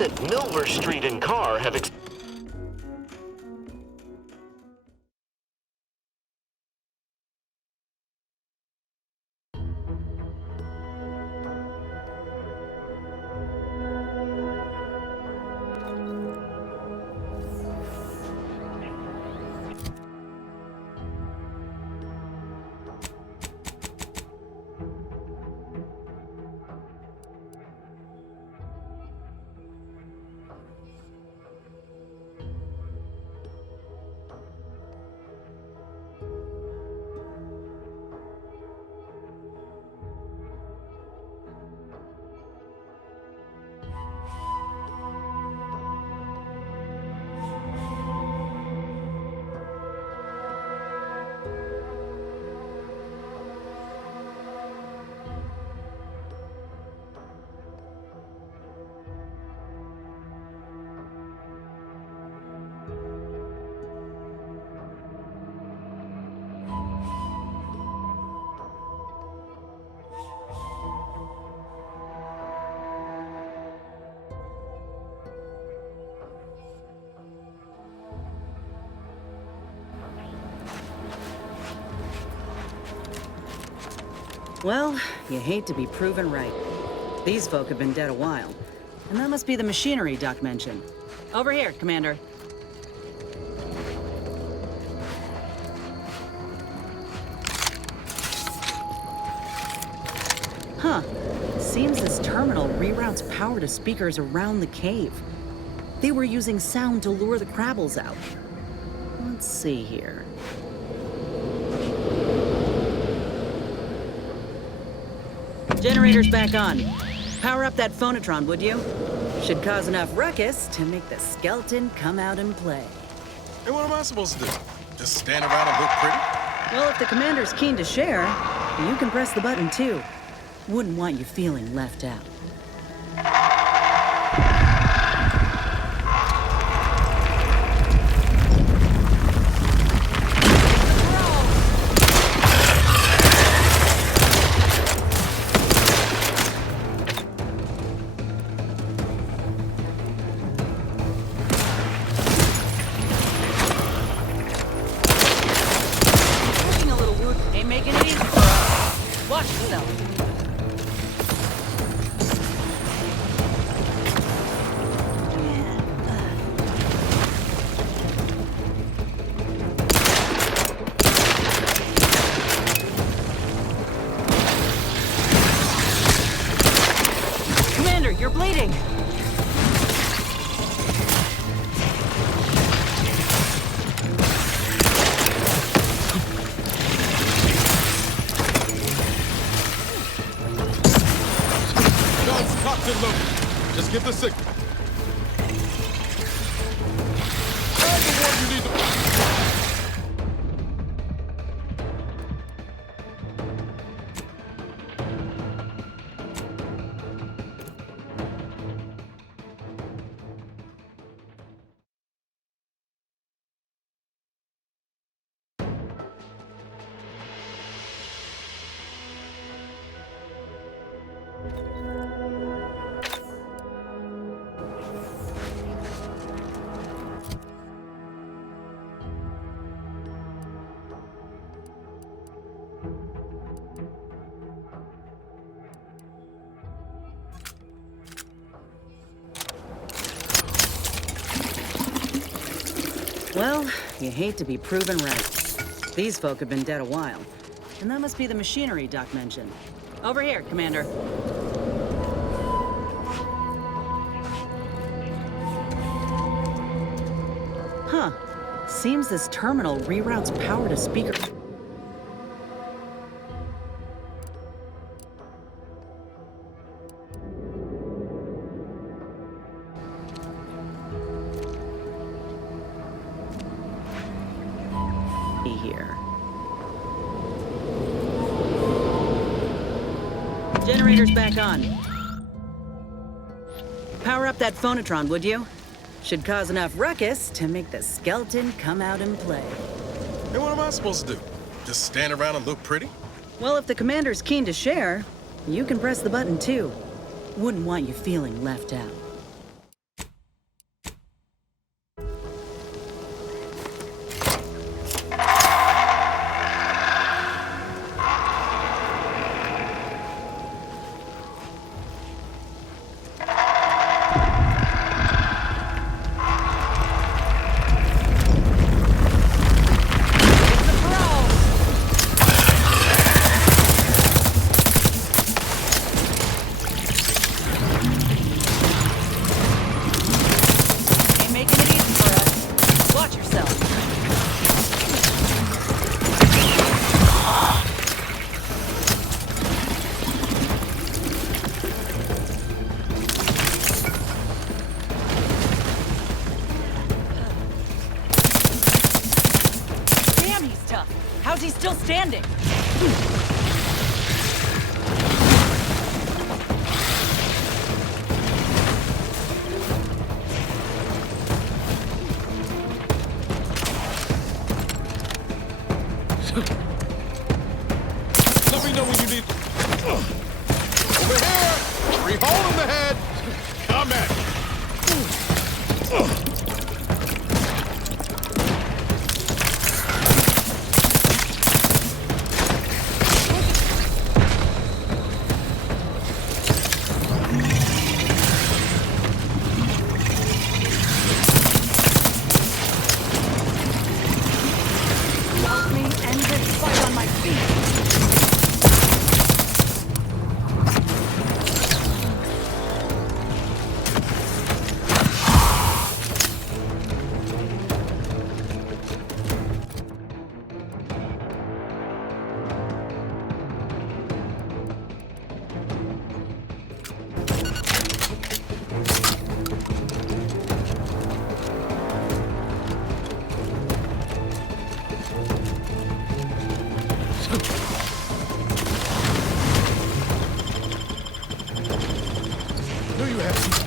that Milver Street and Carr have Well, you hate to be proven right. These folk have been dead a while. And that must be the machinery Doc mentioned. Over here, Commander. Huh. Seems this terminal reroutes power to speakers around the cave. They were using sound to lure the Crabbles out. Let's see here. Generator's back on. Power up that phonotron, would you? Should cause enough ruckus to make the skeleton come out and play. Hey, what am I supposed to do? Just stand around and look pretty? Well, if the commander's keen to share, you can press the button too. Wouldn't want you feeling left out. Watch yourself. Commander, you're bleeding. Just get the signal. That's the one you need to... Well, you hate to be proven right. These folk have been dead a while. And that must be the machinery Doc mentioned. Over here, Commander. Huh. Seems this terminal reroutes power to speaker... here. Generator's back on. Power up that phonotron, would you? Should cause enough ruckus to make the skeleton come out and play. Hey, what am I supposed to do? Just stand around and look pretty? Well, if the commander's keen to share, you can press the button too. Wouldn't want you feeling left out. How's he still standing? Let me know when you need. Over here! 3-hole in the head! Come at me! Help me end this fight on my feet. Do you have?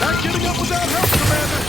Not getting up without help, Commander!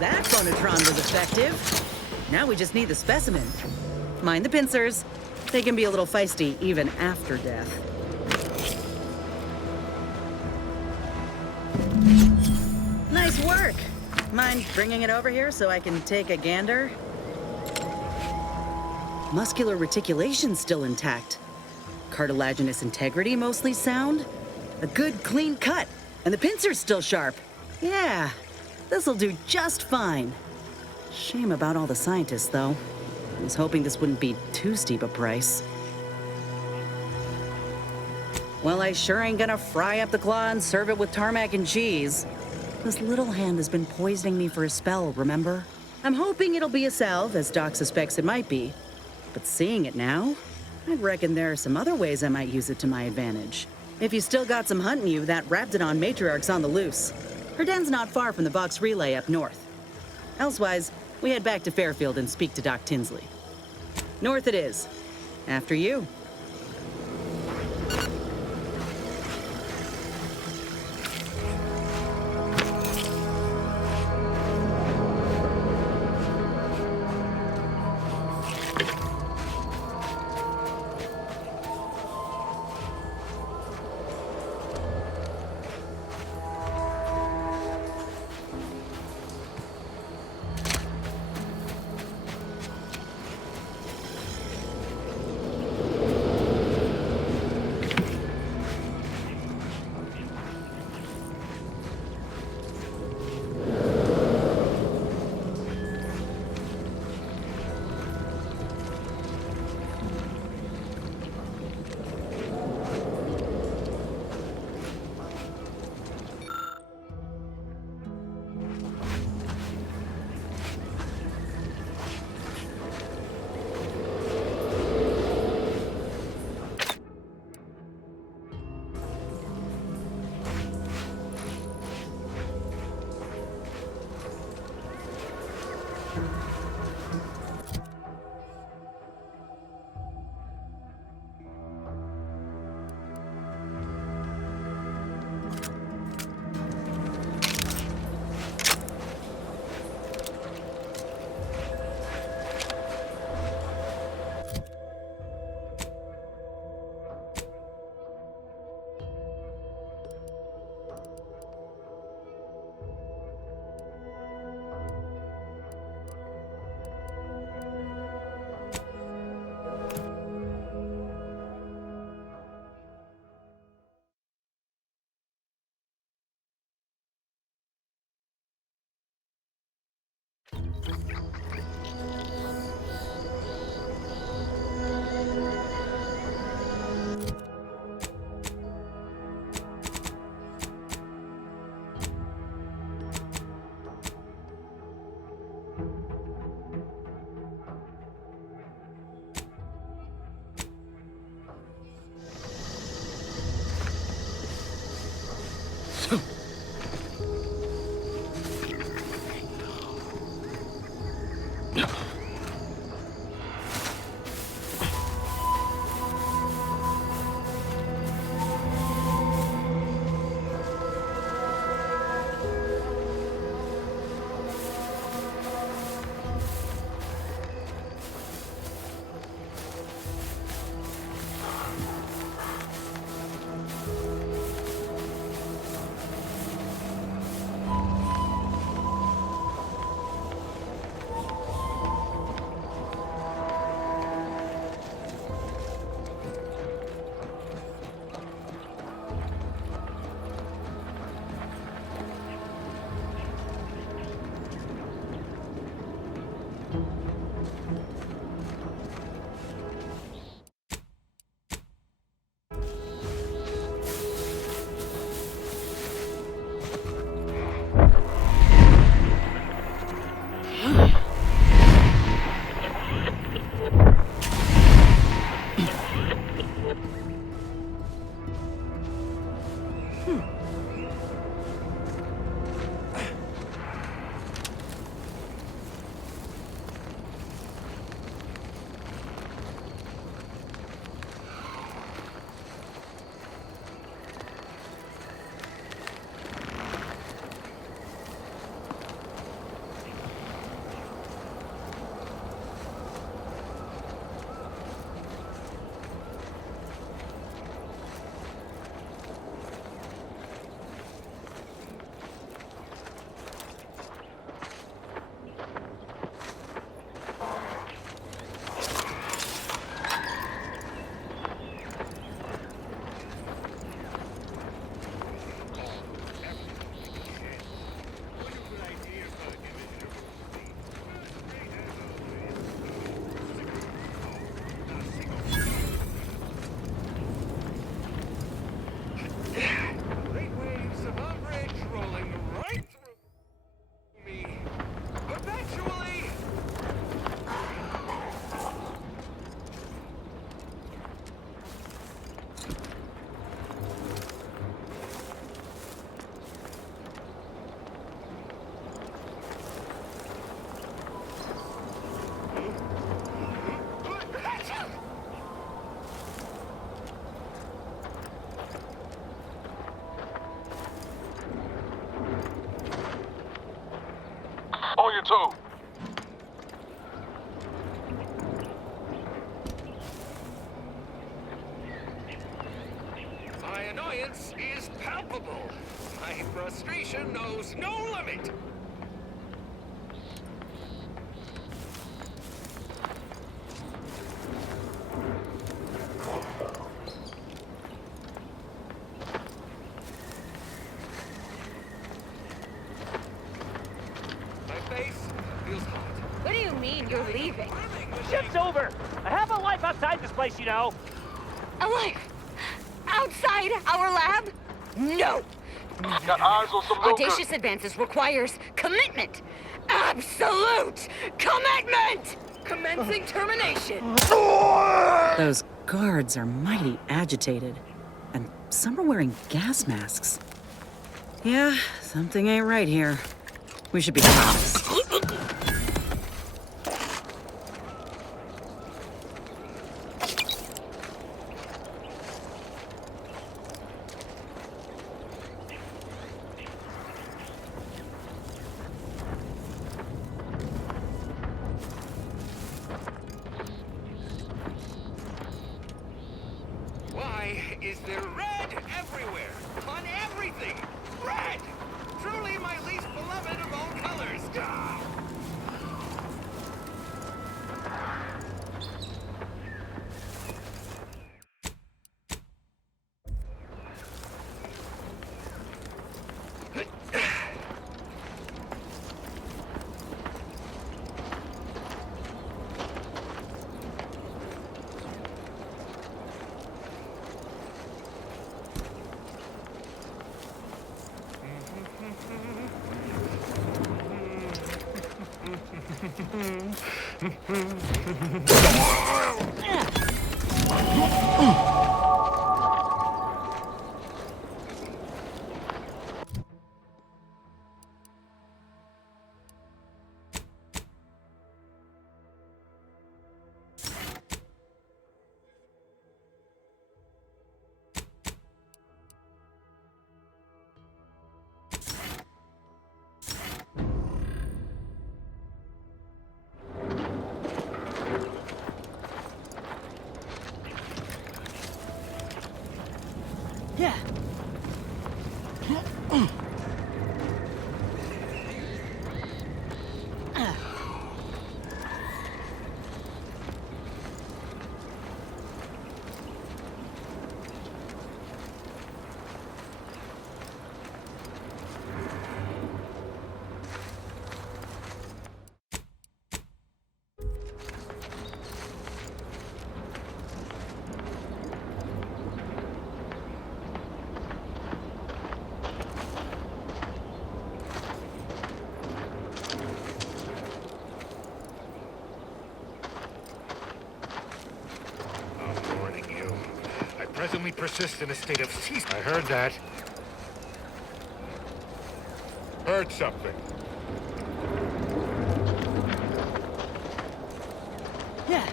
That phonotron was effective. Now we just need the specimen. Mind the pincers. They can be a little feisty even after death. Nice work. Mind bringing it over here so I can take a gander? Muscular reticulation's still intact. Cartilaginous integrity mostly sound. A good clean cut. And the pincer's still sharp. Yeah, this'll do just fine. Shame about all the scientists, though. I was hoping this wouldn't be too steep a price. Well, I sure ain't gonna fry up the claw and serve it with tarmac and cheese. This little hand has been poisoning me for a spell, remember? I'm hoping it'll be a salve, as Doc suspects it might be. But seeing it now, I reckon there are some other ways I might use it to my advantage. If you still got some hunting you, that Raptidon matriarch's on the loose. Her den's not far from the Vox Relay up north. Elsewise, we head back to Fairfield and speak to Doc Tinsley. North it is. After you. you too. My annoyance is palpable. My frustration knows no limit. My face feels hot. What do you mean you're leaving? Shift's over. I have a life outside this place, you know. A life? Outside our lab? No! Got eyes on some new Audacious advances requires commitment! Absolute commitment! Commencing termination! Those guards are mighty agitated, and some are wearing gas masks. Yeah, something ain't right here. We should be honest. Why is there red everywhere? On everything! Red! Truly my least beloved of all colors! Ah! Yeah. I'm warning you. I presently persist in a state of cease. I heard that. Heard something. Yeah.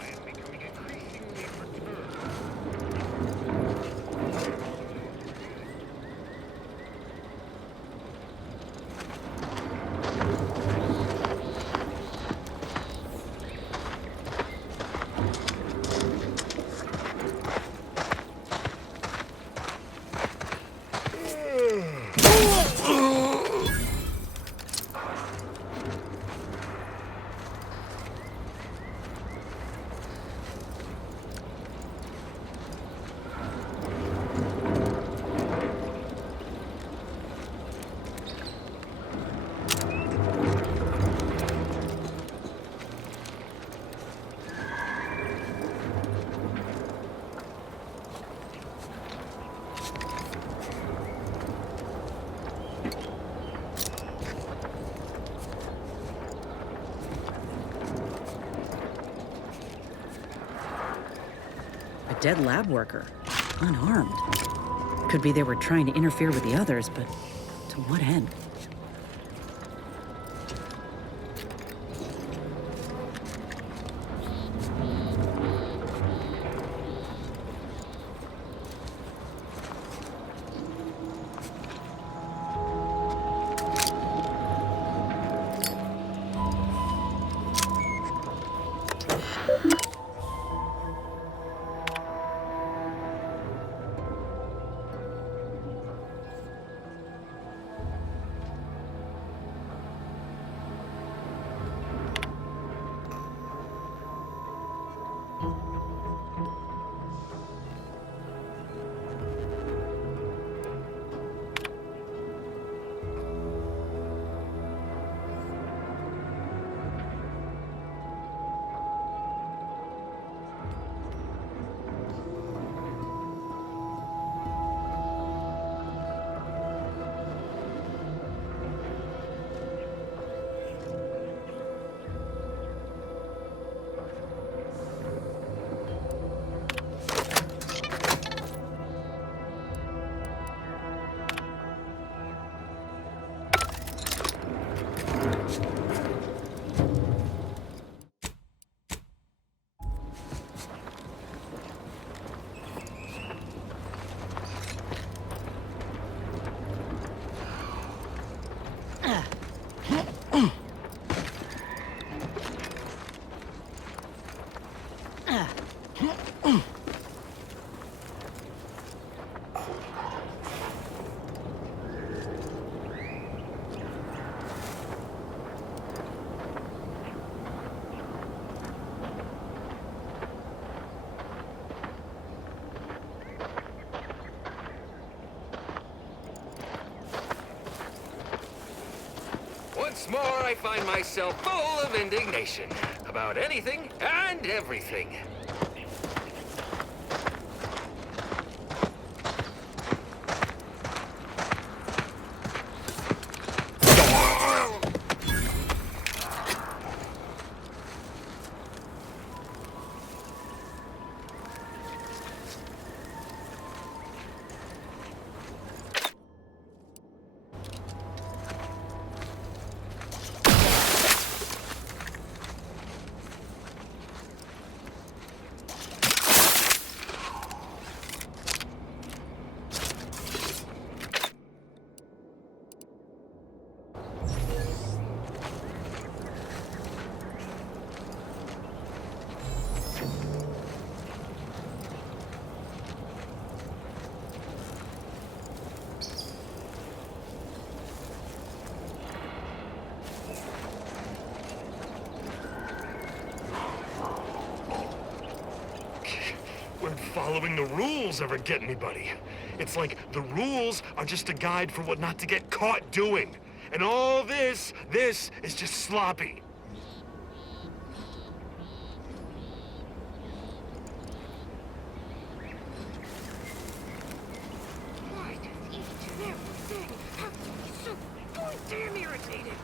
I am becoming increasingly perturbed. A dead lab worker, unarmed. Could be they were trying to interfere with the others, but to what end? Once more, I find myself full of indignation about anything and everything. Where'd following the rules ever get anybody? It's like the rules are just a guide for what not to get caught doing. And all this is just sloppy. Why does each and everything have to be so goddamn irritating?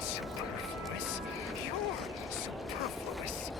Superfluous. You're superfluous.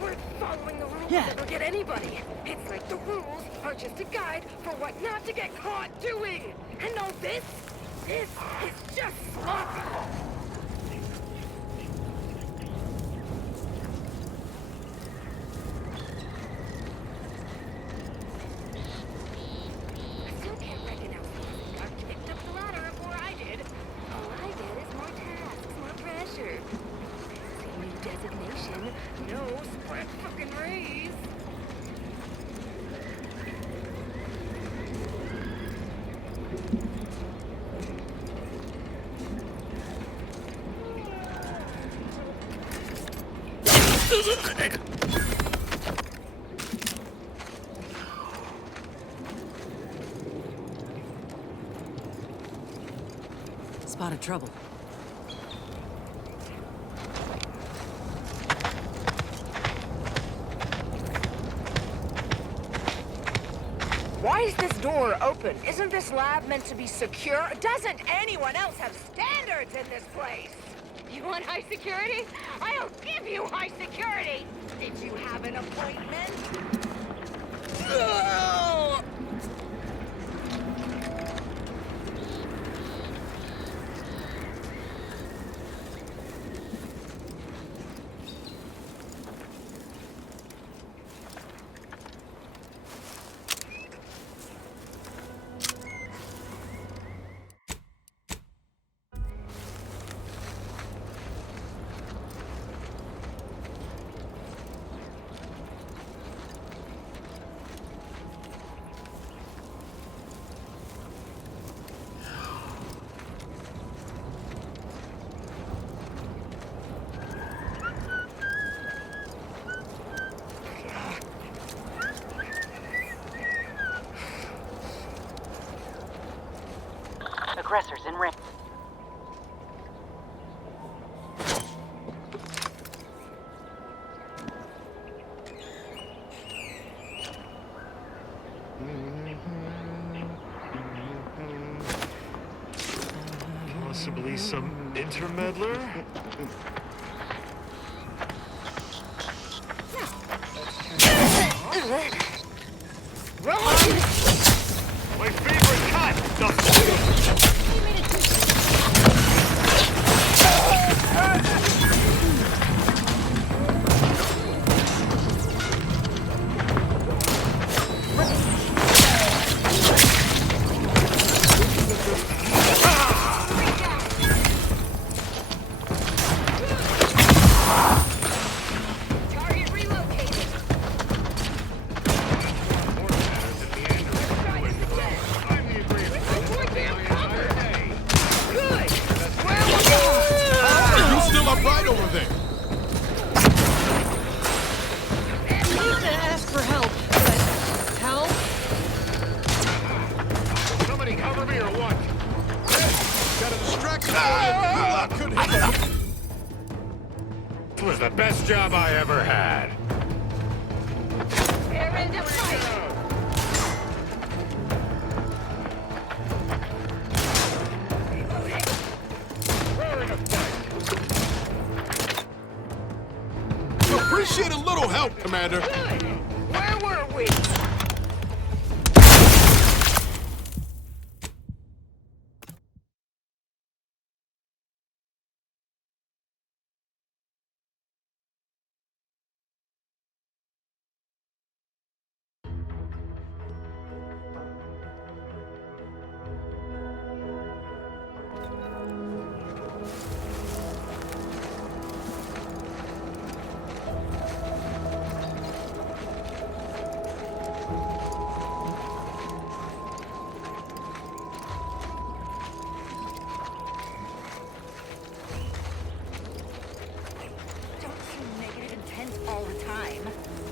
We're following the rules Yeah. never get anybody. It's like the rules are just a guide for what not to get caught doing. And all this is just sloppy. I still can't reckon how someone got kicked up the ladder before I did. All I did is more tasks, more pressure. Fancy new designation, no spread fucking raise. Spotted trouble. Why is this door open? Isn't this lab meant to be secure? Doesn't anyone else have standards in this place? You want high security? I'll give you high security! Did you have an appointment? Ugh! suppressors in range. Possibly some intermeddler? My favorite cut! Target relocated. Good. You still upright over there? I need to ask for help, but help? Somebody cover me or what? Hey, got a distraction for you. I couldn't. This was the best job I ever had. They're into fight. Appreciate a little help, Commander. Good. Where were we? Don't seem negative and tense all the time.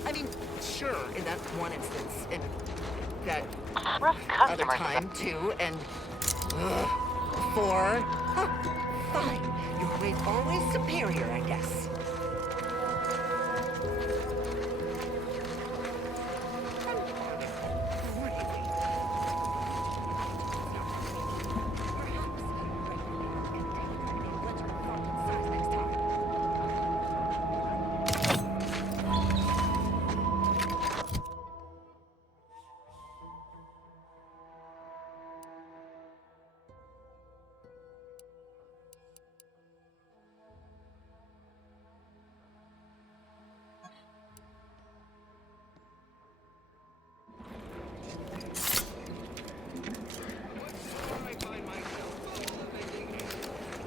I mean, sure, in that one instance, and that Rough other customer. time too, and before. Huh, fine. Your way's always superior, I guess. I find myself full of thinking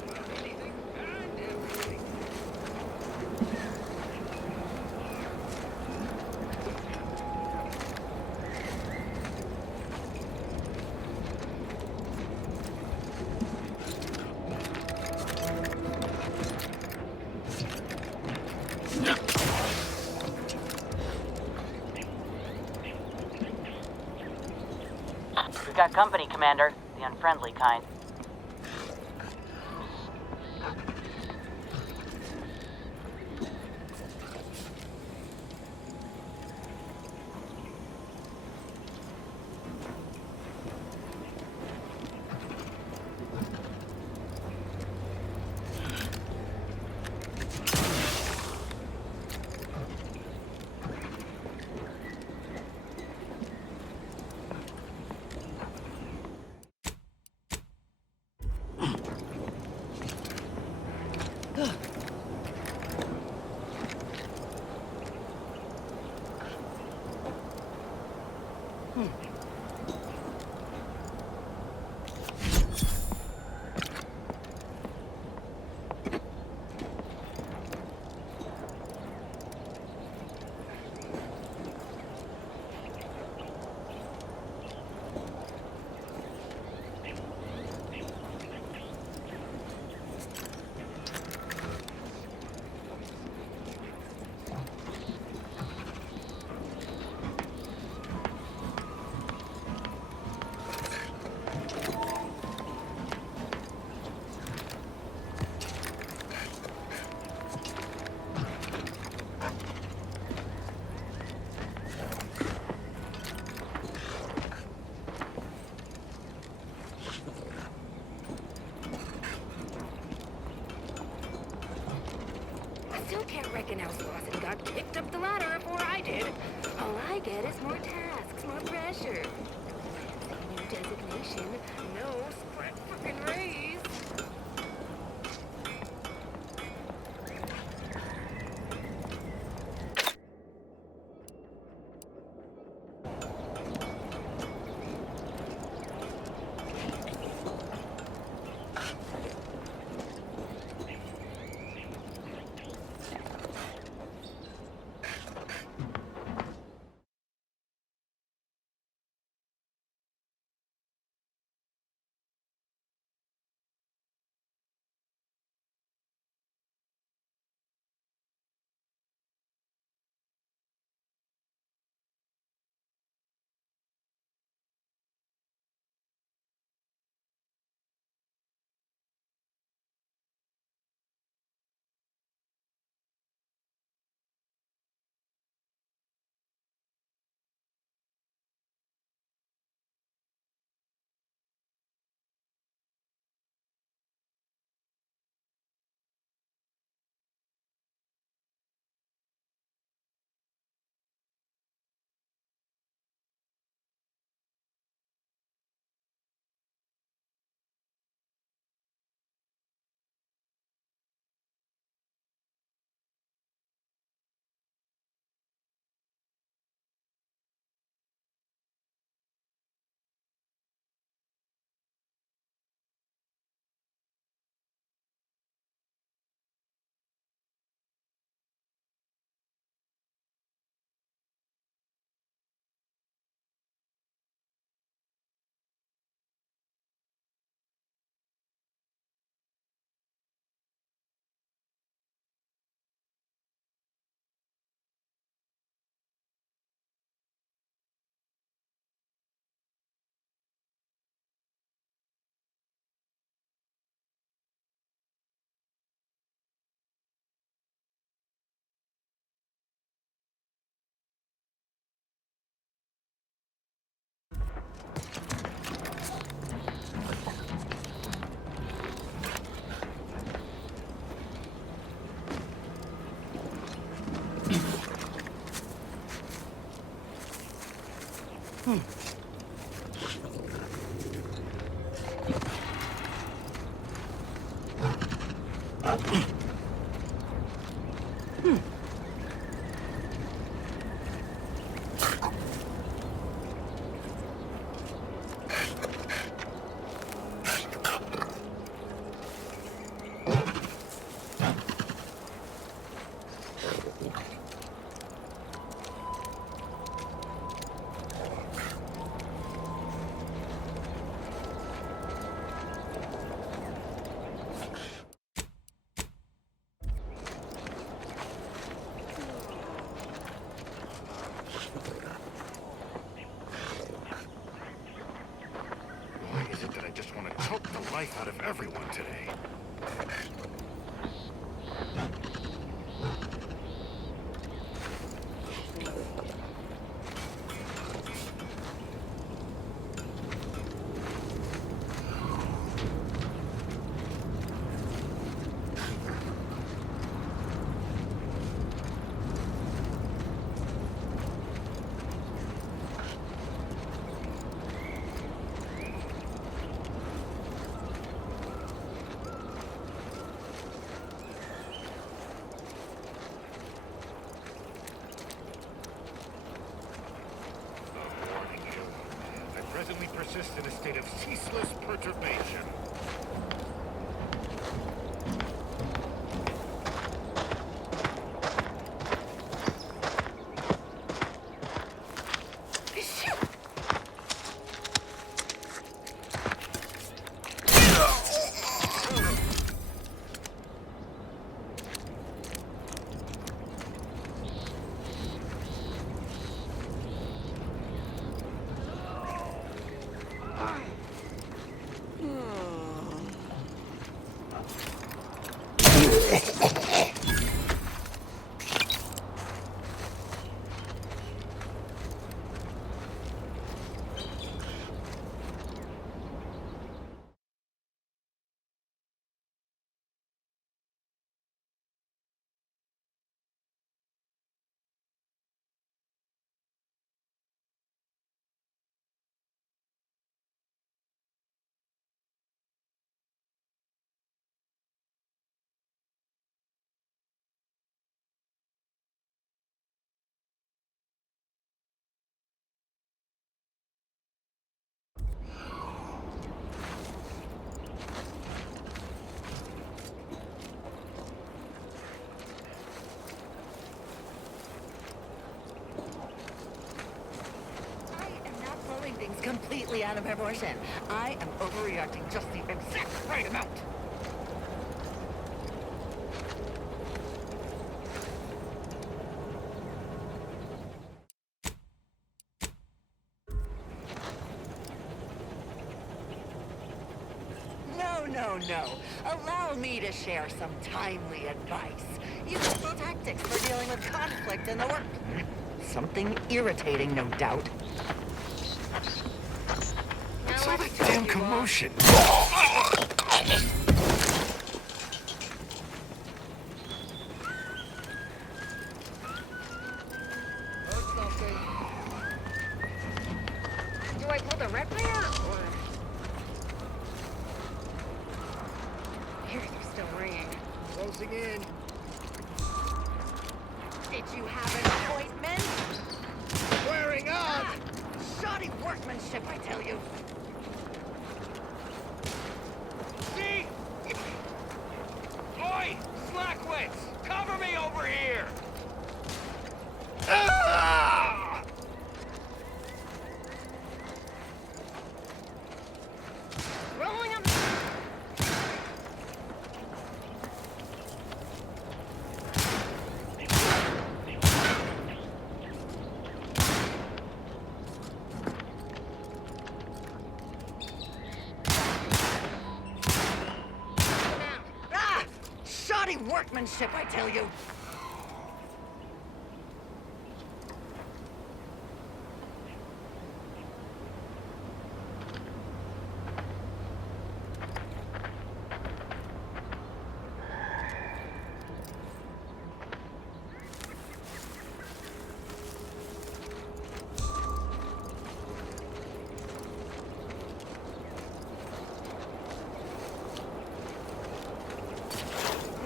about anything and everything. We've got company, Commander. The unfriendly kind. reckon House Lawson got kicked up the ladder before I did. All I get is more tasks, more pressure. New designation, no spread fucking raise. Why is it that I just want to choke the life out of everyone today? Presently persist in a state of ceaseless perturbation. completely out of proportion. I am overreacting just the exact right amount. No. Allow me to share some timely advice. Useful tactics for dealing with conflict in the work. Something irritating, no doubt. What's all that damn commotion? Do I pull the red player or? Ears are still ringing. Closing in. Did you have an appointment? Squaring up! Shoddy workmanship, I tell you. See? Oi! Slackwits! Cover me over here! Ah! Rolling up. Shoddy workmanship, I tell you.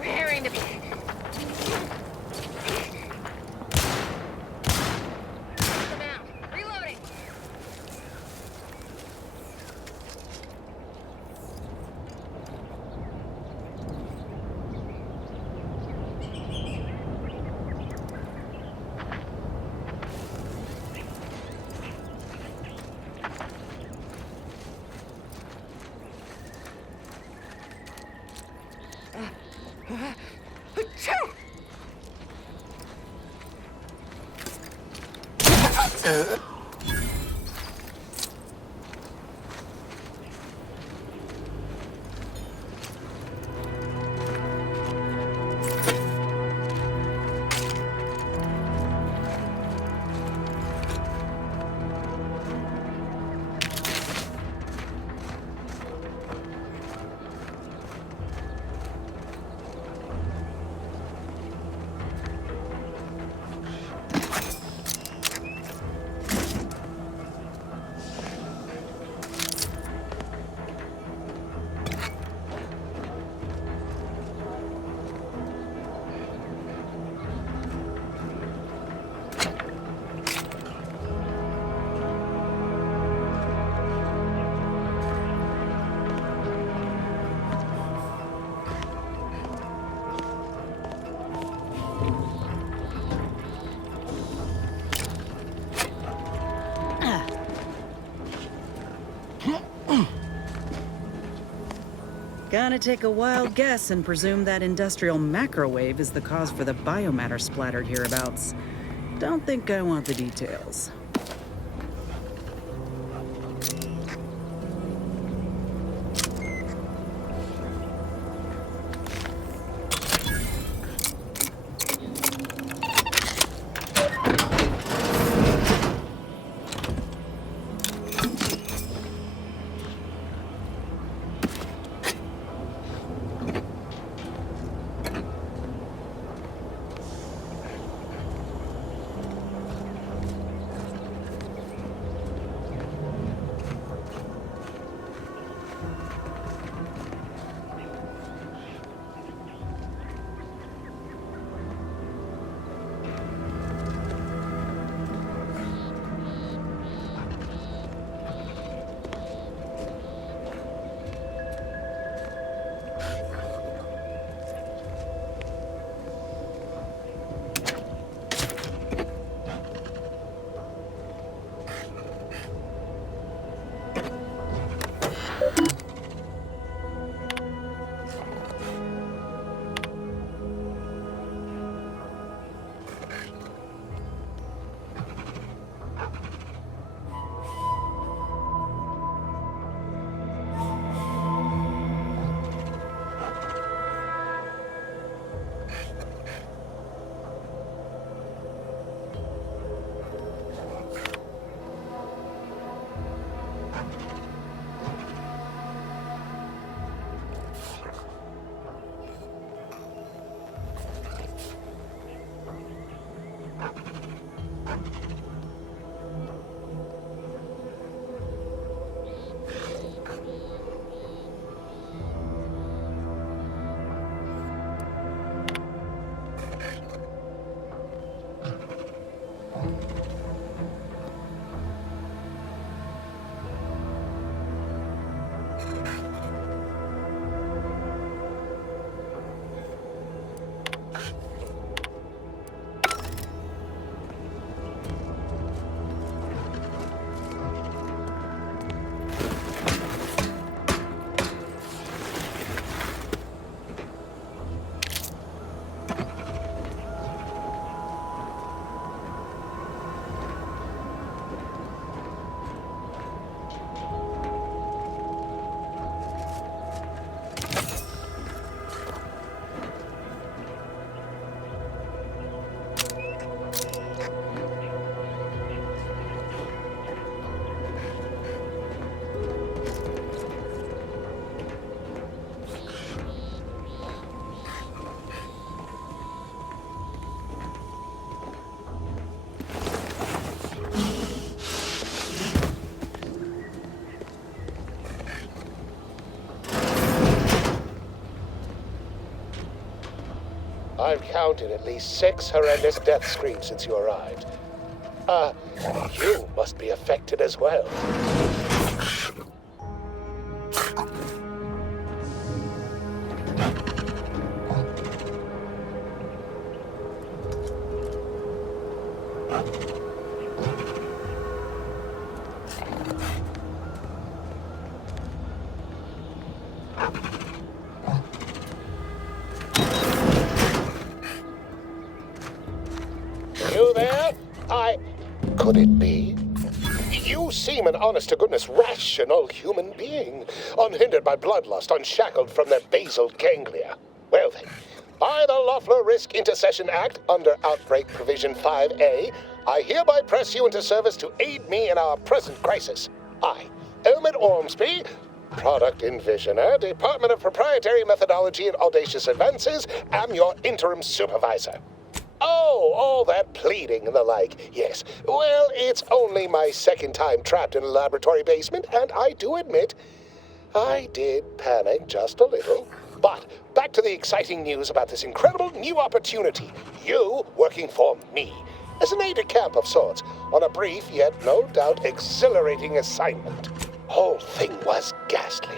Raring to be. Them out. Reloading. Achoo! Gonna take a wild guess and presume that industrial macrowave is the cause for the biomatter splattered hereabouts. Don't think I want the details. I've counted at least 6 horrendous death screams since you arrived. You must be affected as well. You there? Could it be? You seem an honest-to-goodness rational human being, unhindered by bloodlust, unshackled from their basal ganglia. Well then, by the Loeffler Risk Intercession Act, under Outbreak Provision 5A, I hereby press you into service to aid me in our present crisis. I, Elmet Ormsby, Product Envisioner, Department of Proprietary Methodology and Audacious Advances, am your interim supervisor. Oh, all that pleading and the like. Yes. Well, it's only my second time trapped in a laboratory basement, and I do admit, I did panic just a little. But back to the exciting news about this incredible new opportunity. You working for me, as an aide-de-camp of sorts, on a brief yet no doubt exhilarating assignment. Whole thing was ghastly.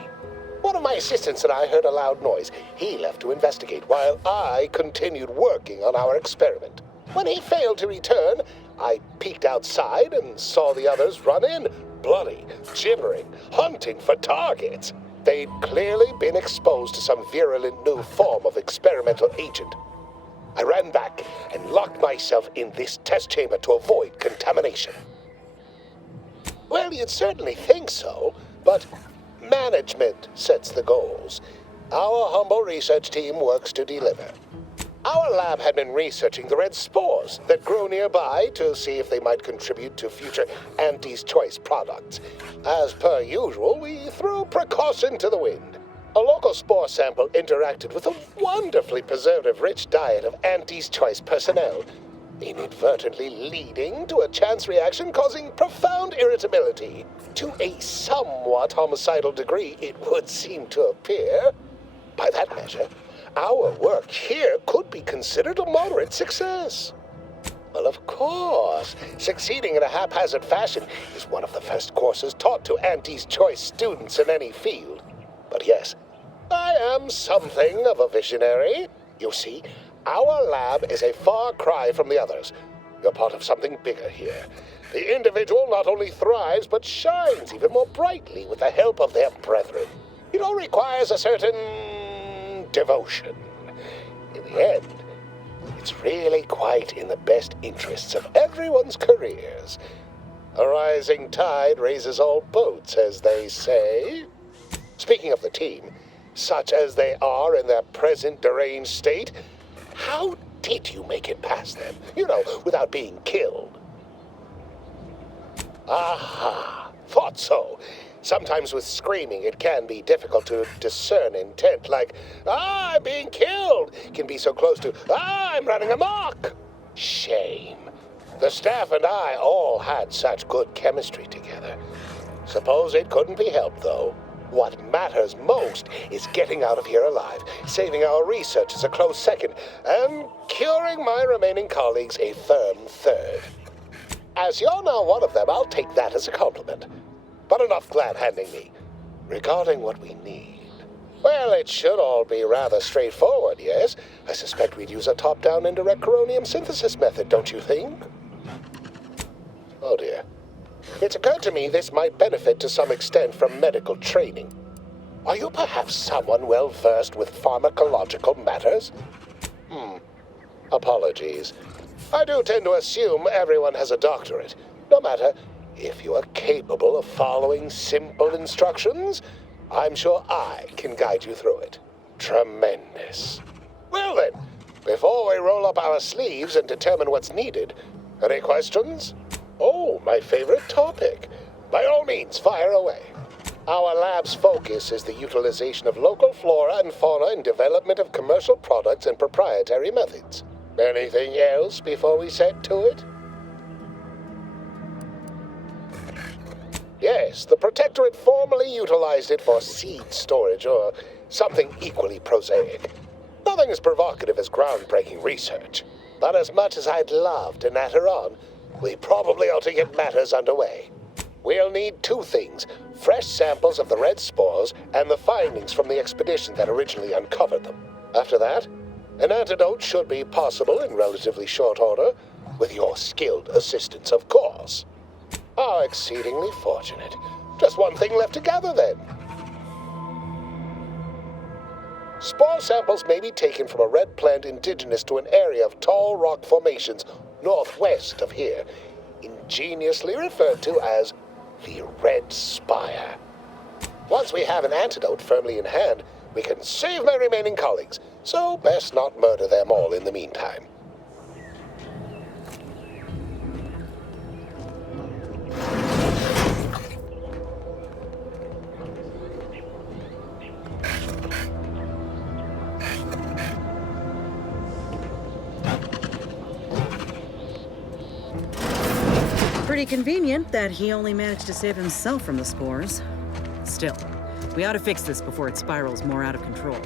One of my assistants and I heard a loud noise. He left to investigate while I continued working on our experiment. When he failed to return, I peeked outside and saw the others run in, bloody, gibbering, hunting for targets. They'd clearly been exposed to some virulent new form of experimental agent. I ran back and locked myself in this test chamber to avoid contamination. Well, you'd certainly think so, but management sets the goals. Our humble research team works to deliver. Our lab had been researching the red spores that grow nearby to see if they might contribute to future Auntie's Choice products. As per usual, we threw precaution to the wind. A local spore sample interacted with a wonderfully preservative-rich diet of Auntie's Choice personnel, inadvertently leading to a chance reaction causing profound irritability. To a somewhat homicidal degree, it would seem to appear. By that measure, our work here could be considered a moderate success. Well, of course, succeeding in a haphazard fashion is one of the first courses taught to Auntie's Choice students in any field. But yes, I am something of a visionary. You see, our lab is a far cry from the others. You're part of something bigger here. The individual not only thrives, but shines even more brightly with the help of their brethren. It all requires a certain devotion. In the end, it's really quite in the best interests of everyone's careers. A rising tide raises all boats, as they say. Speaking of the team, such as they are in their present deranged state, how did you make it past them? You know, without being killed. Aha, thought so. Sometimes with screaming, it can be difficult to discern intent, like, I'm being killed, can be so close to, I'm running amok. Shame. The staff and I all had such good chemistry together. Suppose it couldn't be helped, though. What matters most is getting out of here alive, saving our research as a close second, and curing my remaining colleagues a firm third. As you're now one of them, I'll take that as a compliment. But enough glad-handing me. Regarding what we need, well, it should all be rather straightforward, yes? I suspect we'd use a top-down indirect coronium synthesis method, don't you think? Oh dear. It's occurred to me this might benefit to some extent from medical training. Are you perhaps someone well-versed with pharmacological matters? Apologies. I do tend to assume everyone has a doctorate. No matter, if you are capable of following simple instructions, I'm sure I can guide you through it. Tremendous. Well then, before we roll up our sleeves and determine what's needed, any questions? Oh, my favorite topic. By all means, fire away. Our lab's focus is the utilization of local flora and fauna in development of commercial products and proprietary methods. Anything else before we set to it? Yes, the Protectorate formerly utilized it for seed storage or something equally prosaic. Nothing as provocative as groundbreaking research. But as much as I'd love to natter on, we probably ought to get matters underway. We'll need two things: fresh samples of the red spores and the findings from the expedition that originally uncovered them. After that, an antidote should be possible in relatively short order, with your skilled assistance, of course. How exceedingly fortunate. Just one thing left to gather, then. Spore samples may be taken from a red plant indigenous to an area of tall rock formations northwest of here, ingeniously referred to as the Red Spire. Once we have an antidote firmly in hand, we can save my remaining colleagues, so best not murder them all in the meantime. Pretty convenient that he only managed to save himself from the spores. Still, we ought to fix this before it spirals more out of control.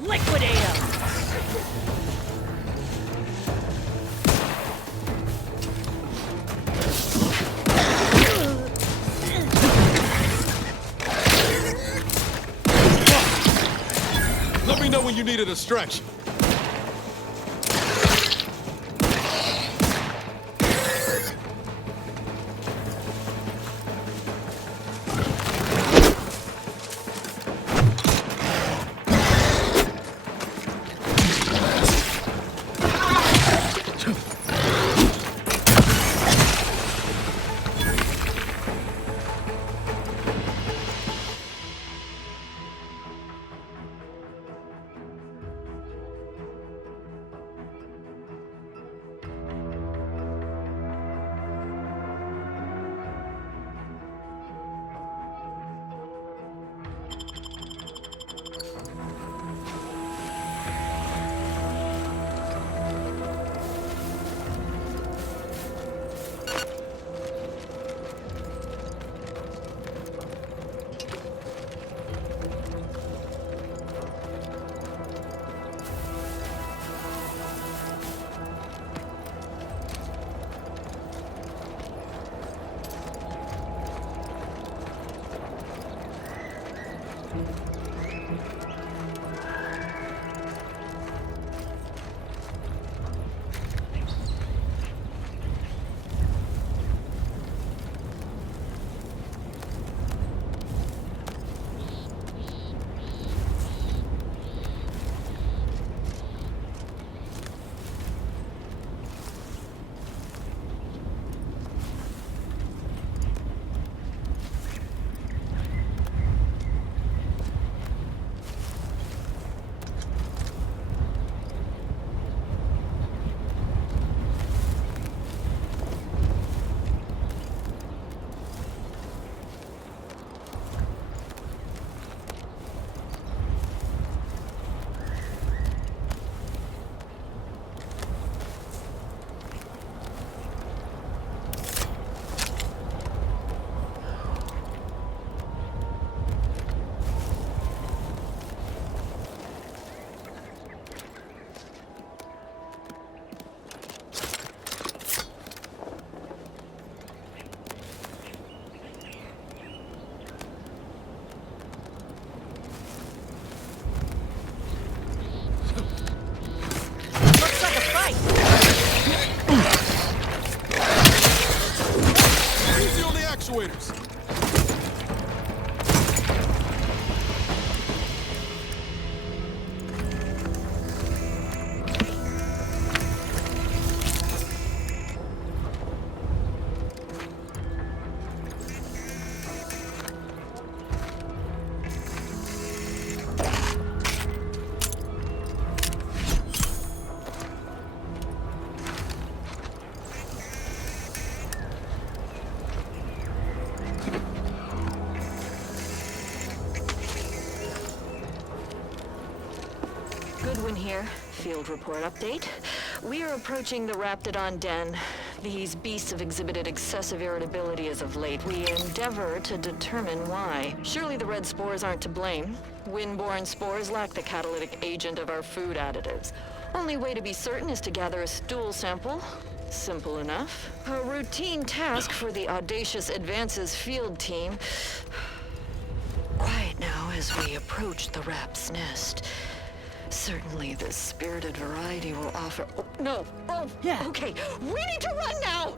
Liquidate him! Let me know when you need a distraction. Goodwin here. Field report update. We are approaching the Raptidon den. These beasts have exhibited excessive irritability as of late. We endeavor to determine why. Surely the red spores aren't to blame. Wind-borne spores lack the catalytic agent of our food additives. Only way to be certain is to gather a stool sample. Simple enough. A routine task for the Audacious Advances field team. Quiet now as we approach the rap's nest. Certainly the spirited variety will offer... Oh, no! Oh, yeah. Okay, we need to run now!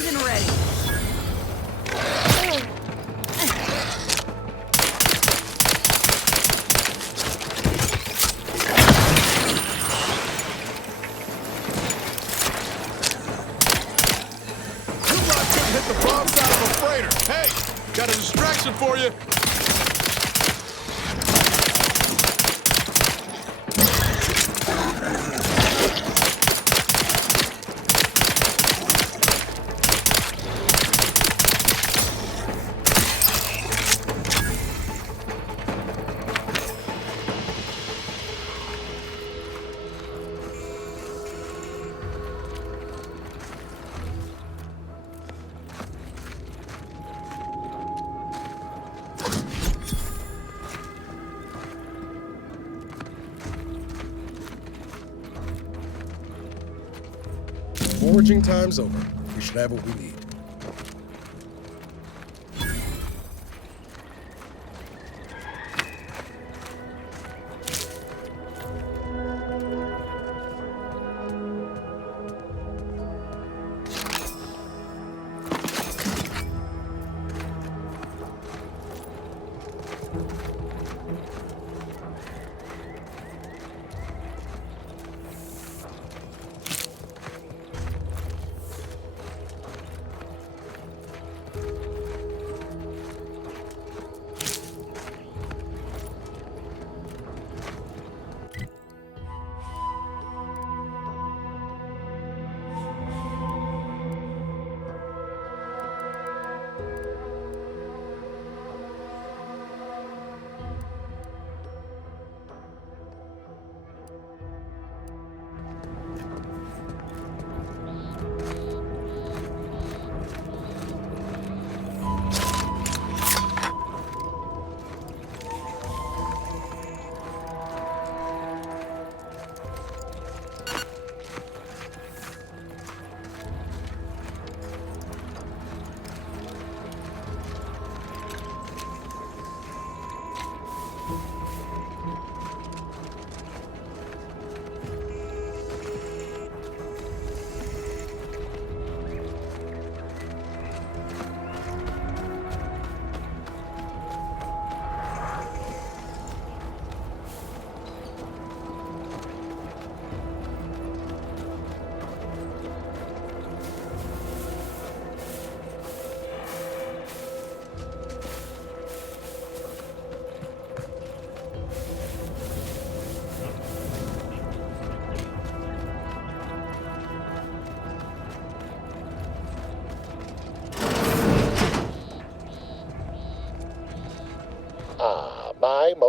And ready. Hit the bomb side of a freighter. Hey, got a distraction for you. Foraging time's over. We should have what we need.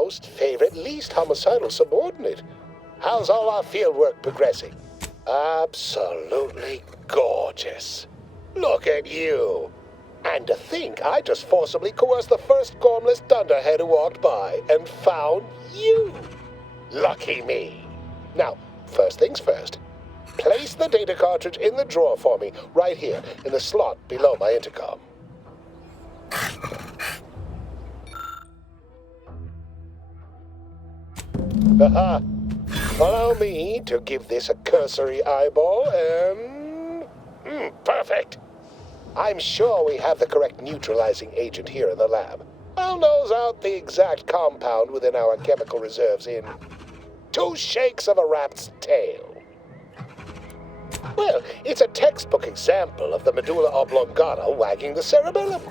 most favorite, least homicidal subordinate. How's all our field work progressing? Absolutely gorgeous. Look at you. And to think I just forcibly coerced the first gormless dunderhead who walked by and found you. Lucky me. Now, first things first. Place the data cartridge in the drawer for me, right here, in the slot below my intercom. Haha. Allow me to give this a cursory eyeball and... perfect. I'm sure we have the correct neutralizing agent here in the lab. I'll nose out the exact compound within our chemical reserves in 2 shakes of a rat's tail. Well, it's a textbook example of the medulla oblongata wagging the cerebellum.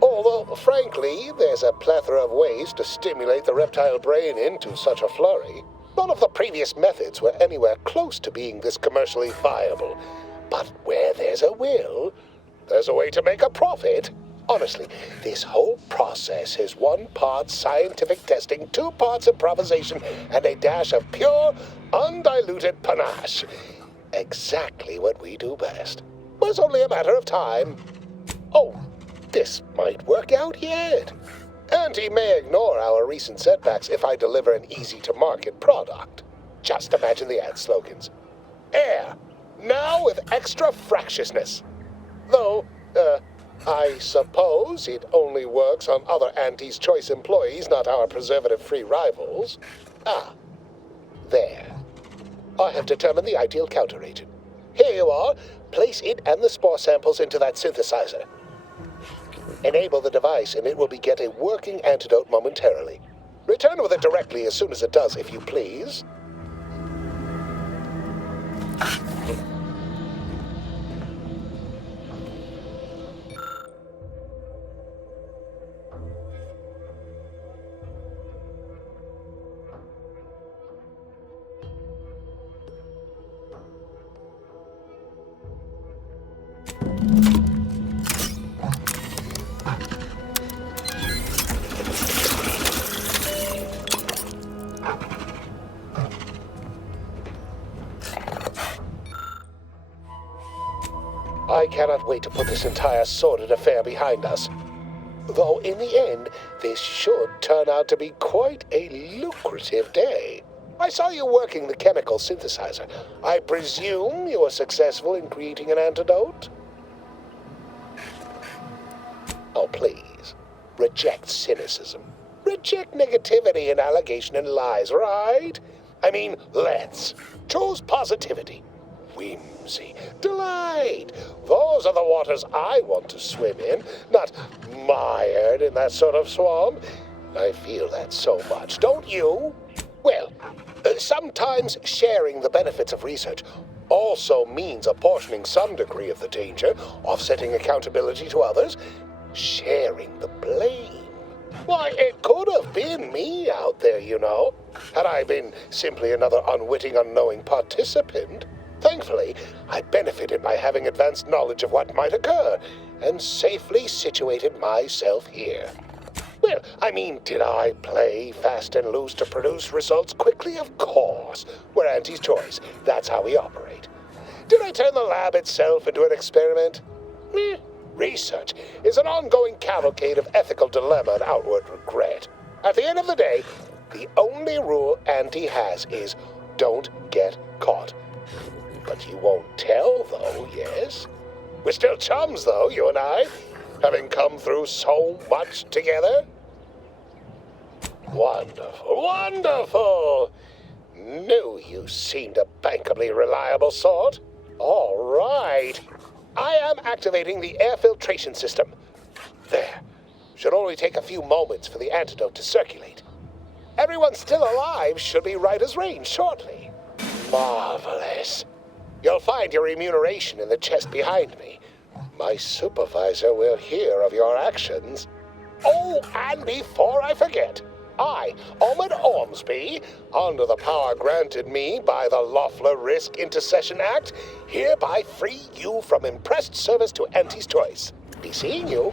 Although, frankly, there's a plethora of ways to stimulate the reptile brain into such a flurry. None of the previous methods were anywhere close to being this commercially viable. But where there's a will, there's a way to make a profit. Honestly, this whole process is 1 part scientific testing, 2 parts improvisation, and a dash of pure, undiluted panache. Exactly what we do best. Was only a matter of time. Oh, this might work out yet. Auntie may ignore our recent setbacks if I deliver an easy-to-market product. Just imagine the ad slogans. Air, now with extra fractiousness. Though, I suppose it only works on other Auntie's Choice employees, not our preservative-free rivals. Ah, there. I have determined the ideal counteragent. Here you are. Place it and the spore samples into that synthesizer. Enable the device and it will beget a working antidote momentarily. Return with it directly as soon as it does, if you please. I cannot wait to put this entire sordid affair behind us. Though in the end, this should turn out to be quite a lucrative day. I saw you working the chemical synthesizer. I presume you were successful in creating an antidote? Oh, please. Reject cynicism. Reject negativity and allegation and lies, right? I mean, let's. Choose positivity. Whimsy, delight. Those are the waters I want to swim in, not mired in that sort of swamp. I feel that so much, don't you? Well, sometimes sharing the benefits of research also means apportioning some degree of the danger, offsetting accountability to others, sharing the blame. Why, it could have been me out there, you know, had I been simply another unwitting, unknowing participant. Thankfully, I benefited by having advanced knowledge of what might occur, and safely situated myself here. Well, I mean, did I play fast and loose to produce results quickly? Of course. We're Auntie's Choice. That's how we operate. Did I turn the lab itself into an experiment? Research is an ongoing cavalcade of ethical dilemma and outward regret. At the end of the day, the only rule Auntie has is don't get caught. But you won't tell, though, yes? We're still chums, though, you and I, having come through so much together. Wonderful, wonderful! Knew you seemed a bankably reliable sort. All right. I am activating the air filtration system. There. Should only take a few moments for the antidote to circulate. Everyone still alive should be right as rain shortly. Marvelous. You'll find your remuneration in the chest behind me. My supervisor will hear of your actions. Oh, and before I forget, I, Ahmed Ormsby, under the power granted me by the Loeffler Risk Intercession Act, hereby free you from impressed service to Auntie's Choice. Be seeing you.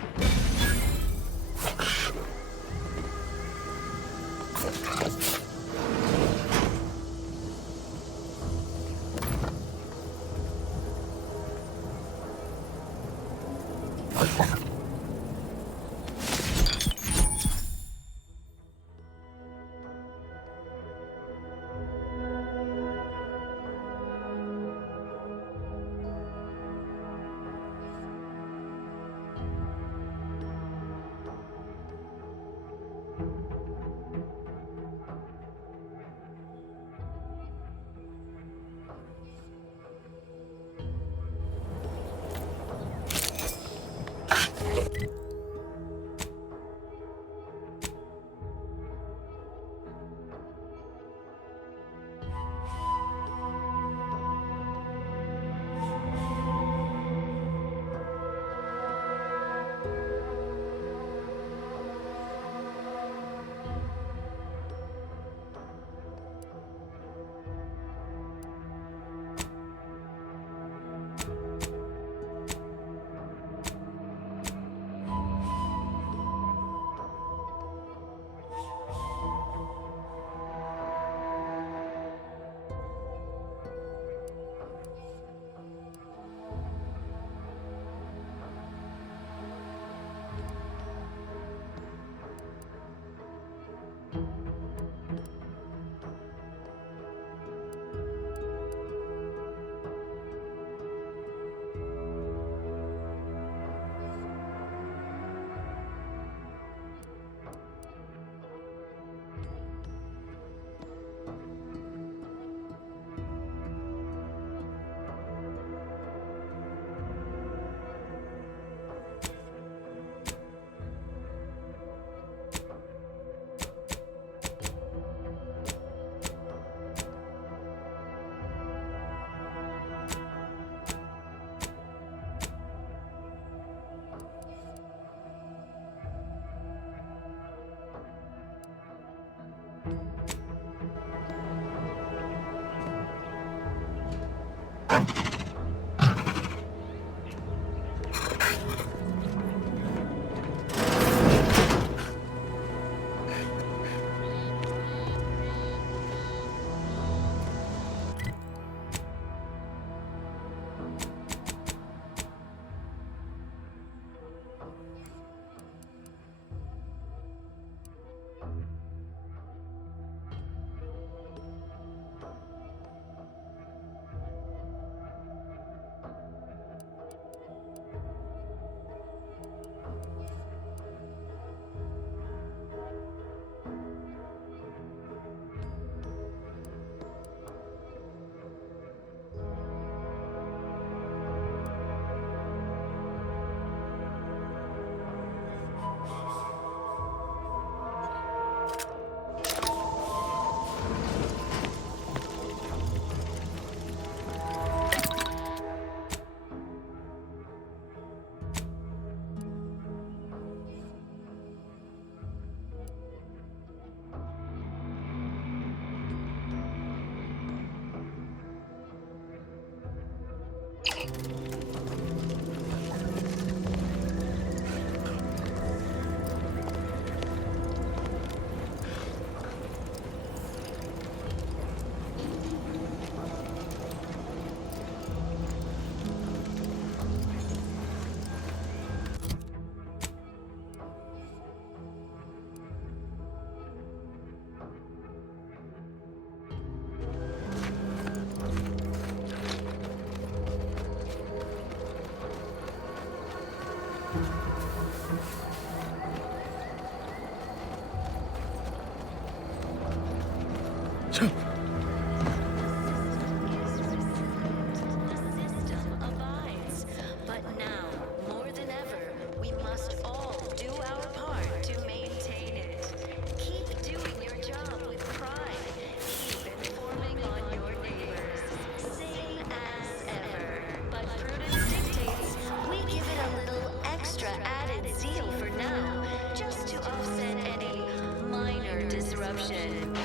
Disruption.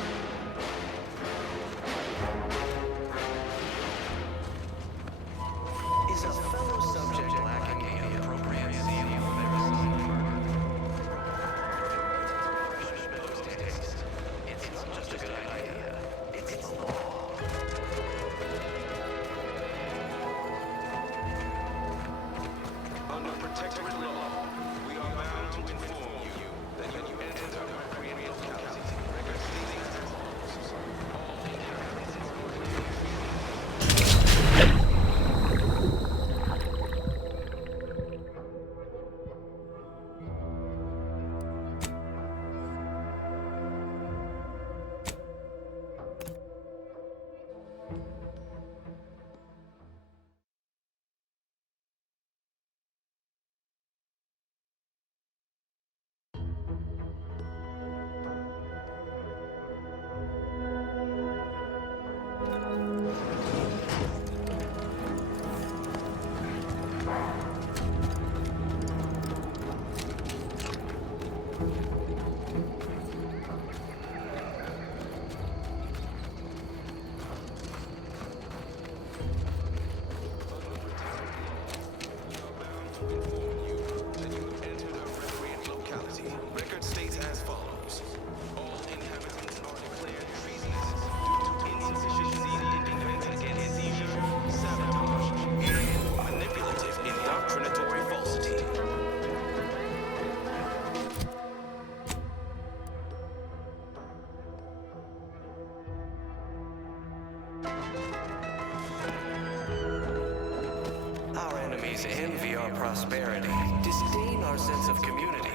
Our enemies envy our prosperity, disdain our sense of community.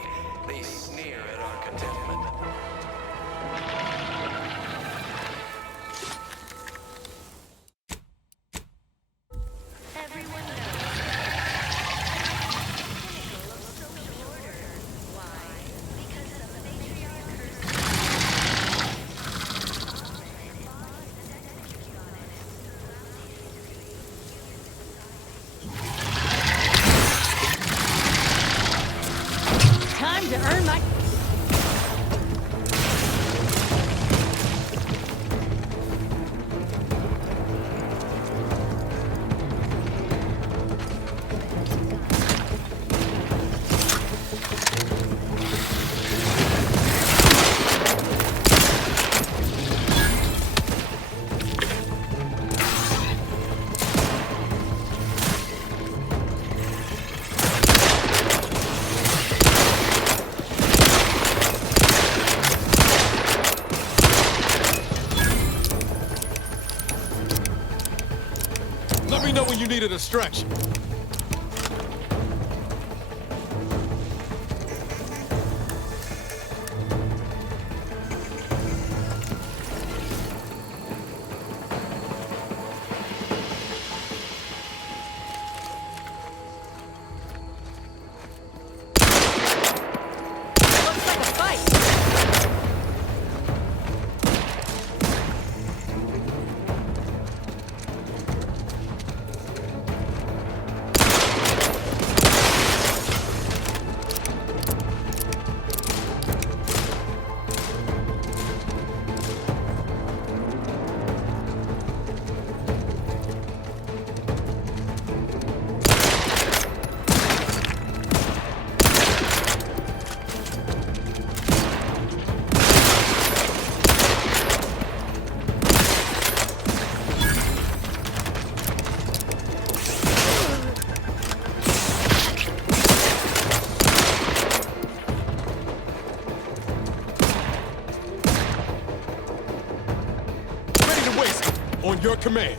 They sneer at our contentment. Time to earn my... Let me know when you need a distraction. Looks like a fight. Ready to waste it. On your command.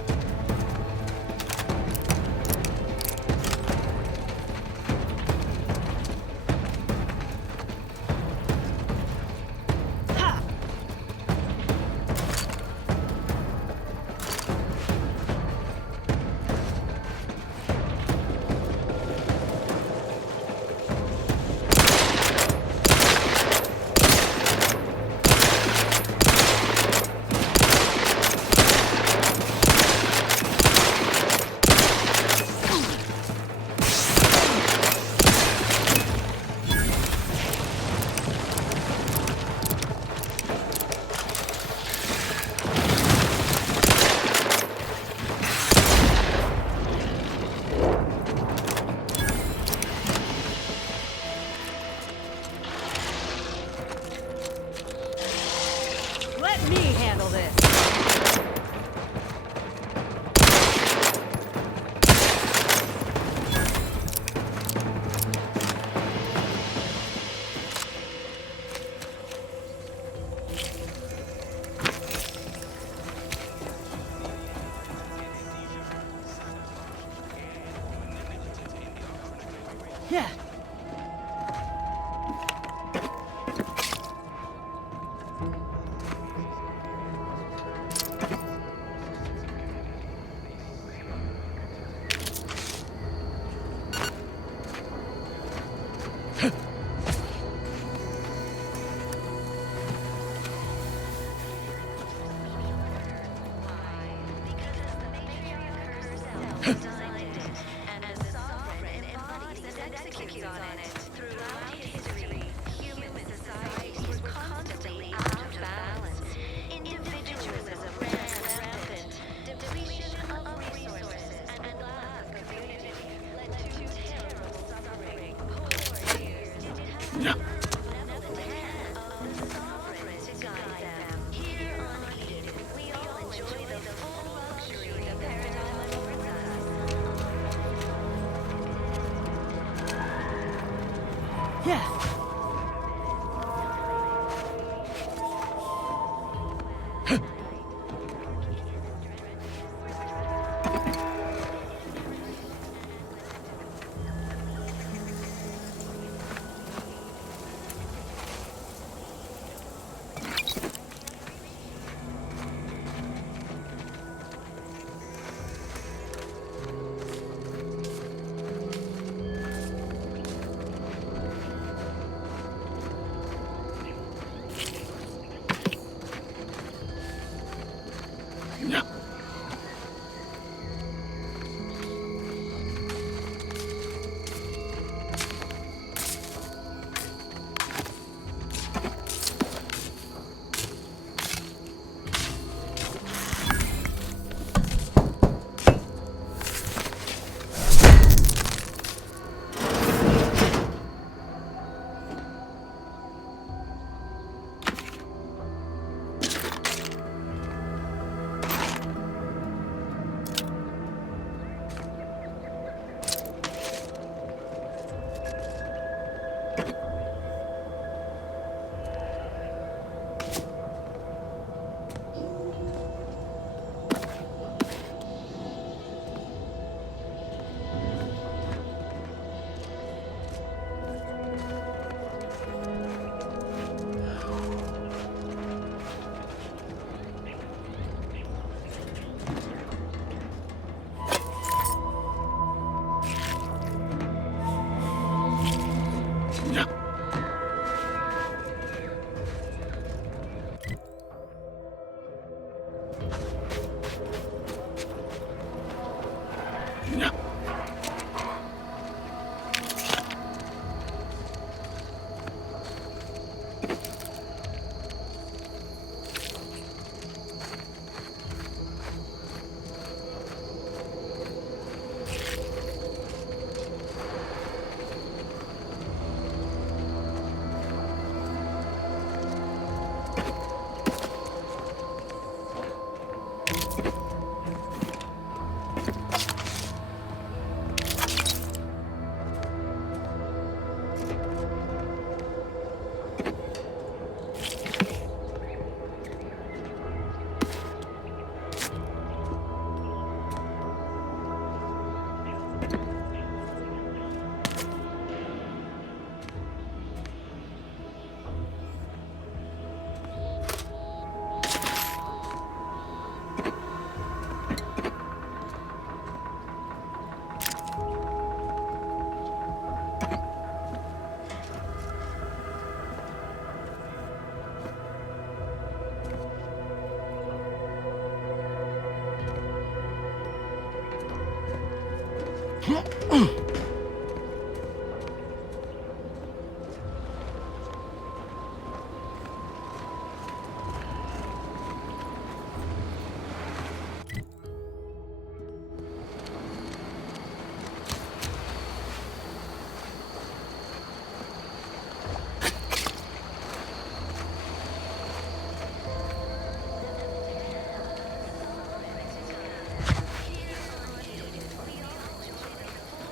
Let me handle this. Yeah.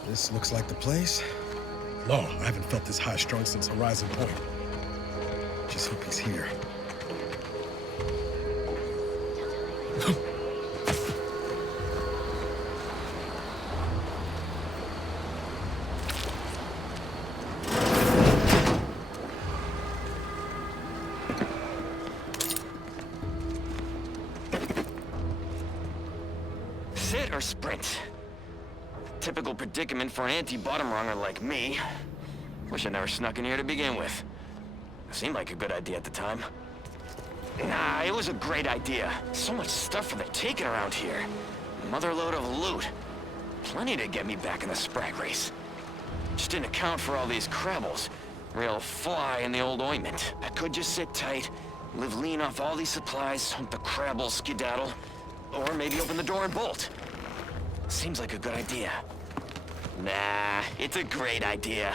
This looks like the place. Lord, I haven't felt this high-strung since Horizon Point. Just hope he's here. Sit or sprint? Typical predicament for an anti-bottom runger like me. Wish I never snuck in here to begin with. Seemed like a good idea at the time. Nah, it was a great idea. So much stuff for the taking around here. Motherload of loot. Plenty to get me back in the sprag race. Just didn't account for all these crabbles. Real fly in the old ointment. I could just sit tight, live lean off all these supplies, hope the crabbles skedaddle, or maybe open the door and bolt. Seems like a good idea. Nah, it's a great idea.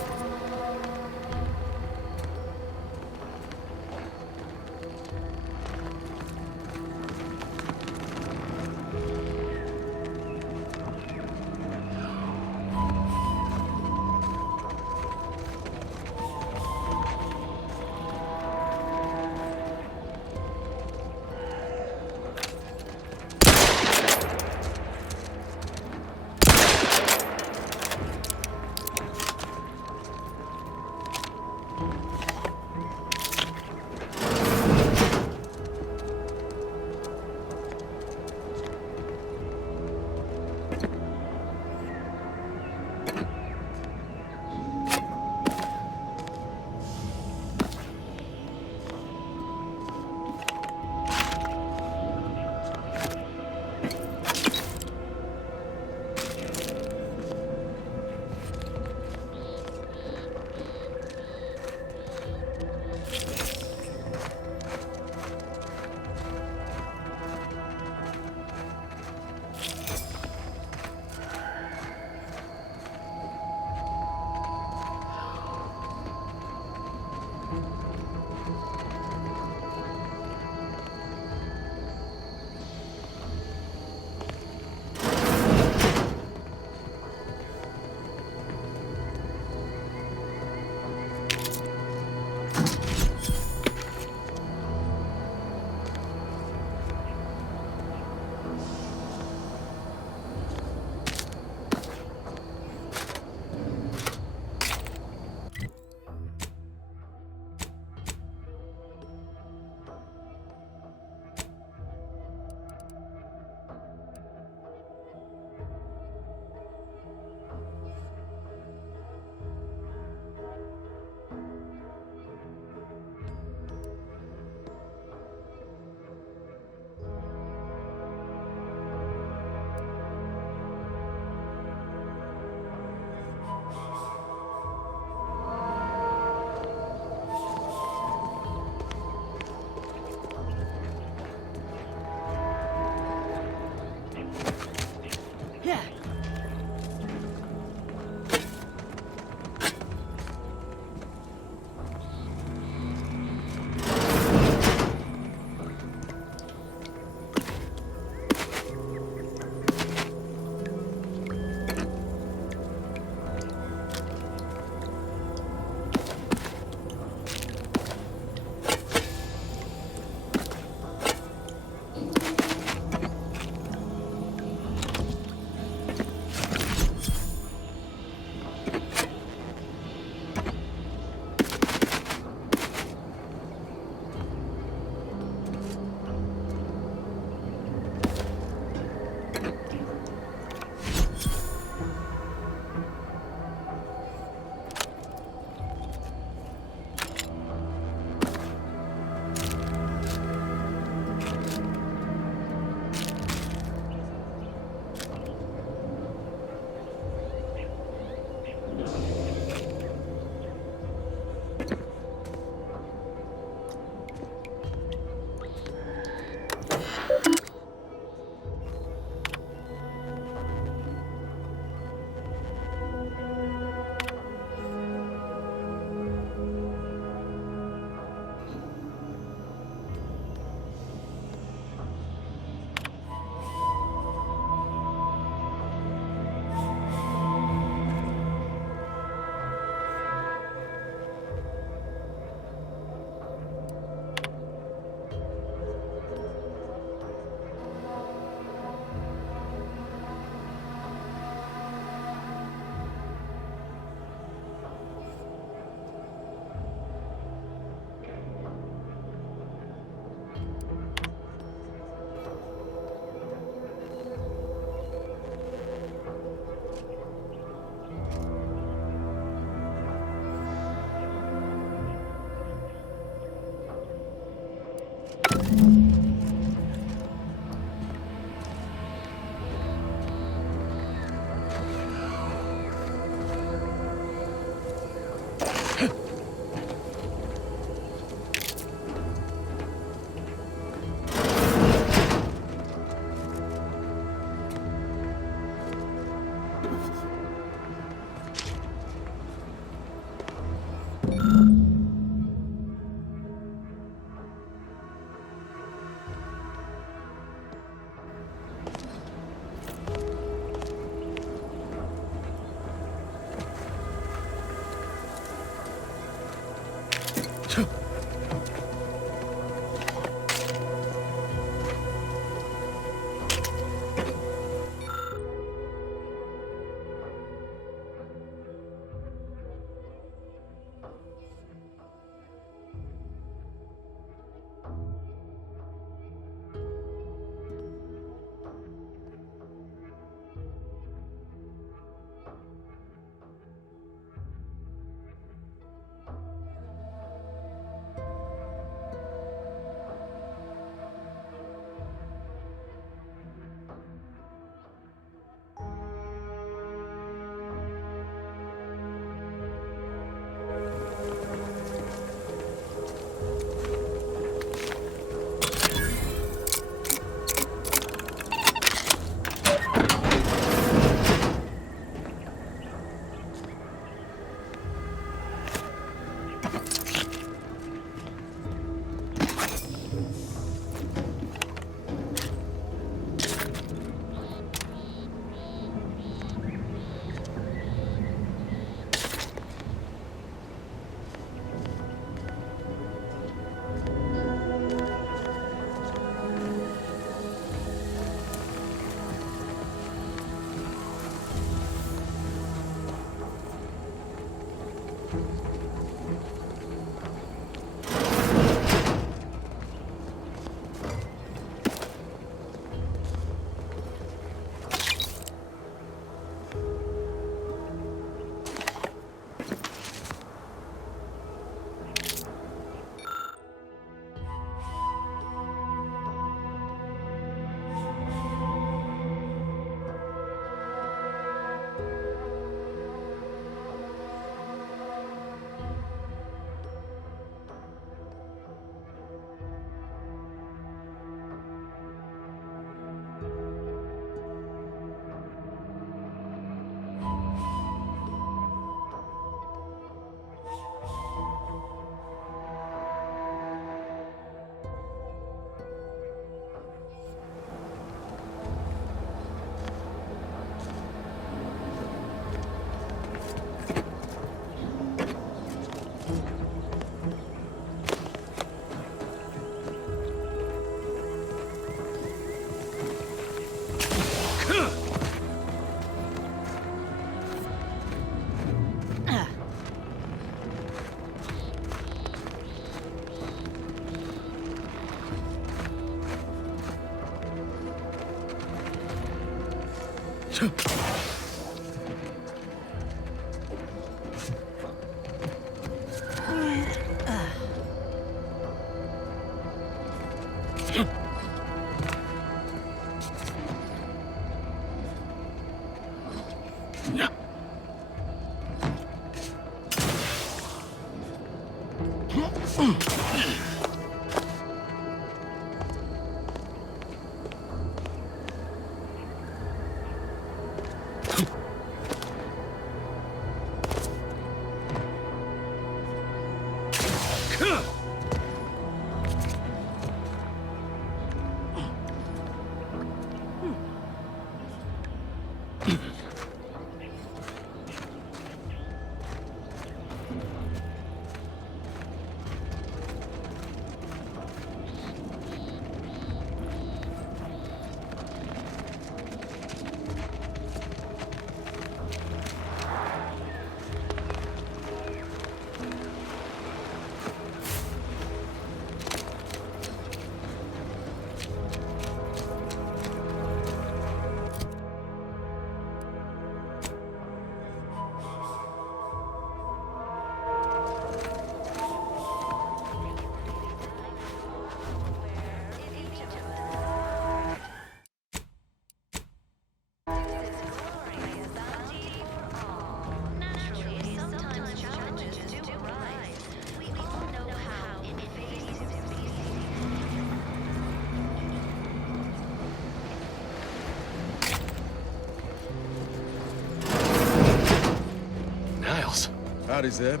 Howdy, Zeb.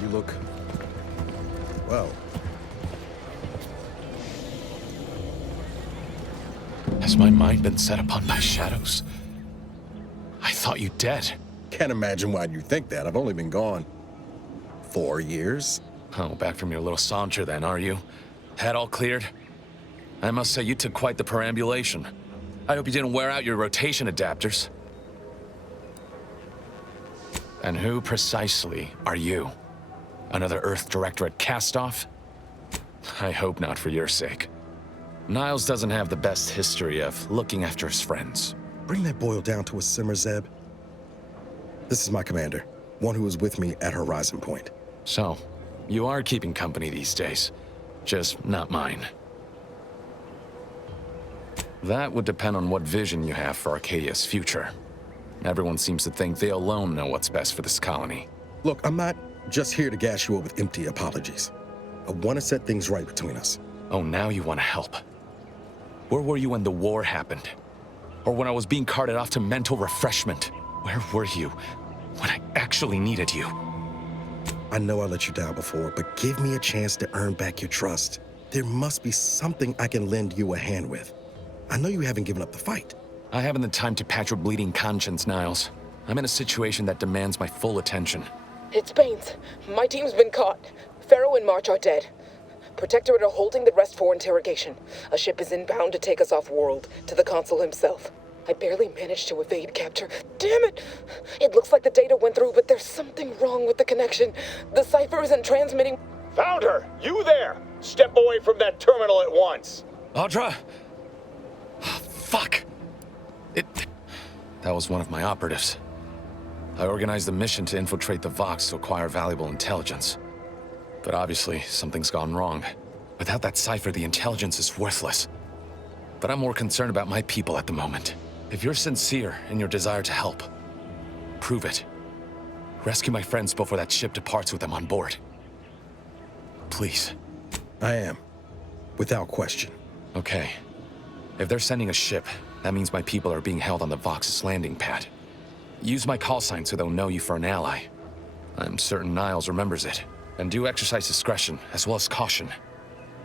You look... well. Has my mind been set upon by shadows? I thought you dead. Can't imagine why you think that. I've only been gone 4 years. Oh, back from your little saunter then, are you? Head all cleared? I must say you took quite the perambulation. I hope you didn't wear out your rotation adapters. And who precisely are you? Another Earth Directorate cast-off? I hope not for your sake. Niles doesn't have the best history of looking after his friends. Bring that boil down to a simmer, Zeb. This is my commander, one who was with me at Horizon Point. So, you are keeping company these days. Just not mine. That would depend on what vision you have for Arcadia's future. Everyone seems to think they alone know what's best for this colony. Look, I'm not just here to gas you up with empty apologies. I want to set things right between us. Oh, now you want to help. Where were you when the war happened? Or when I was being carted off to mental refreshment? Where were you when I actually needed you? I know I let you down before, but give me a chance to earn back your trust. There must be something I can lend you a hand with. I know you haven't given up the fight. I haven't the time to patch your bleeding conscience, Niles. I'm in a situation that demands my full attention. It's Baines. My team's been caught. Pharaoh and March are dead. Protectorate are holding the rest for interrogation. A ship is inbound to take us off-world, to the consul himself. I barely managed to evade capture. Damn it! It looks like the data went through, but there's something wrong with the connection. The cipher isn't transmitting... Found her! You there! Step away from that terminal at once! Audra! Fuck! That was one of my operatives. I organized a mission to infiltrate the Vox to acquire valuable intelligence. But obviously, something's gone wrong. Without that cipher, the intelligence is worthless. But I'm more concerned about my people at the moment. If you're sincere in your desire to help, prove it. Rescue my friends before that ship departs with them on board. Please. I am. Without question. Okay. If they're sending a ship, that means my people are being held on the Vox's landing pad. Use my call sign so they'll know you for an ally. I'm certain Niles remembers it. And do exercise discretion, as well as caution.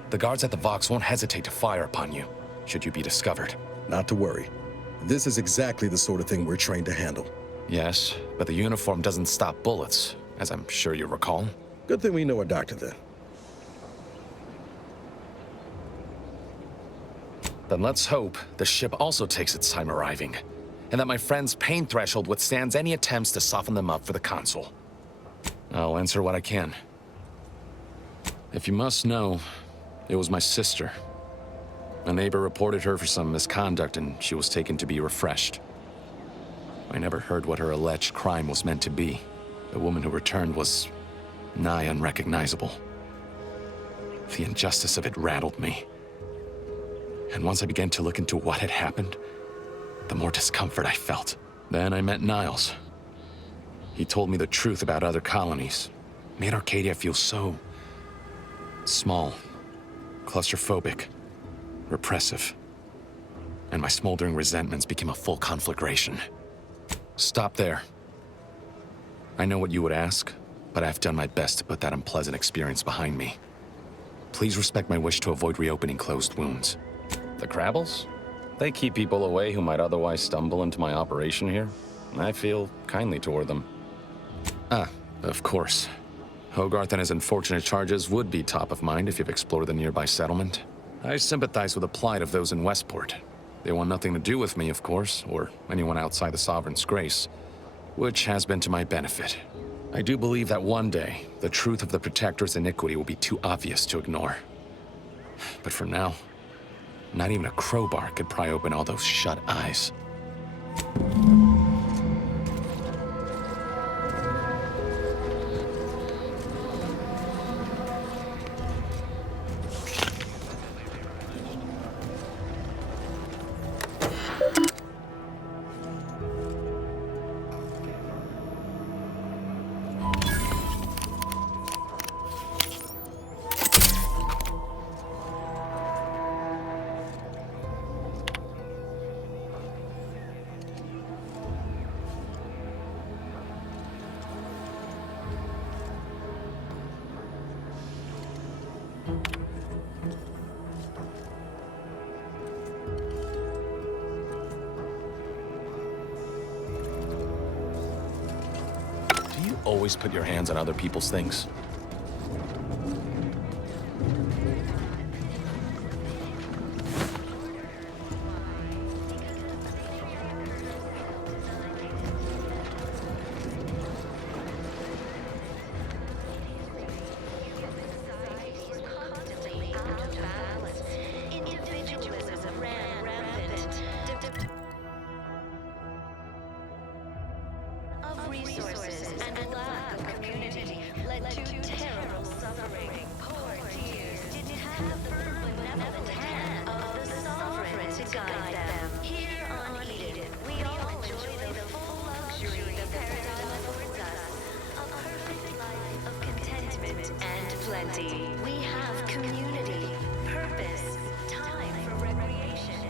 The guards at the Vox won't hesitate to fire upon you, should you be discovered. Not to worry. This is exactly the sort of thing we're trained to handle. Yes, but the uniform doesn't stop bullets, as I'm sure you recall. Good thing we know a doctor then. Then let's hope the ship also takes its time arriving, and that my friend's pain threshold withstands any attempts to soften them up for the consul. I'll answer what I can. If you must know, it was my sister. A neighbor reported her for some misconduct and she was taken to be refreshed. I never heard what her alleged crime was meant to be. The woman who returned was nigh unrecognizable. The injustice of it rattled me. And once I began to look into what had happened, the more discomfort I felt. Then I met Niles. He told me the truth about other colonies. Made Arcadia feel so... small, claustrophobic, repressive. And my smoldering resentments became a full conflagration. Stop there. I know what you would ask, but I've done my best to put that unpleasant experience behind me. Please respect my wish to avoid reopening closed wounds. The Crabbles? They keep people away who might otherwise stumble into my operation here. I feel kindly toward them. Ah, of course. Hogarth and his unfortunate charges would be top of mind if you've explored the nearby settlement. I sympathize with the plight of those in Westport. They want nothing to do with me, of course, or anyone outside the Sovereign's grace, which has been to my benefit. I do believe that one day, the truth of the Protector's iniquity will be too obvious to ignore. But for now, not even a crowbar could pry open all those shut eyes. always put your hands on other people's things? Resources and lack of community led to terrible suffering. Poor tears didn't have the firm benevolent hand of the sovereign to guide them. Here on Eden, we all enjoy the full luxury the paradigm affords us. A perfect life of contentment and plenty. We have community, purpose, time for recreation.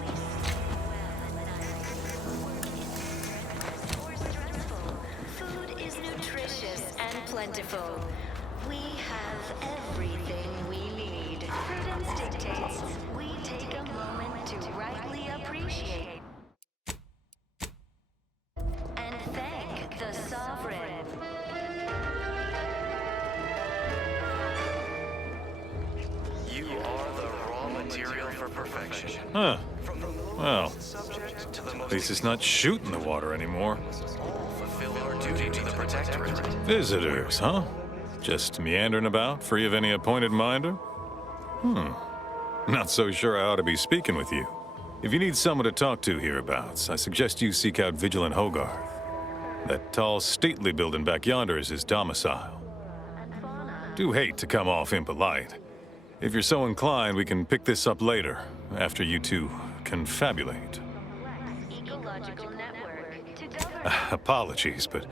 We sleep well at night. Or stressful. Food is nutritious and plentiful. We have everything we need. Prudence dictates we take a moment to rightly appreciate and thank the sovereign. You are the raw material for perfection. Huh. Well, at least it's not shooting the water anymore. Fulfill our duty to the Protectorate. Visitors, huh? Just meandering about, free of any appointed minder? Not so sure I ought to be speaking with you. If you need someone to talk to hereabouts, I suggest you seek out Vigilant Hogarth. That tall, stately building back yonder is his domicile. Do hate to come off impolite. If you're so inclined, we can pick this up later, after you two confabulate. Apologies, but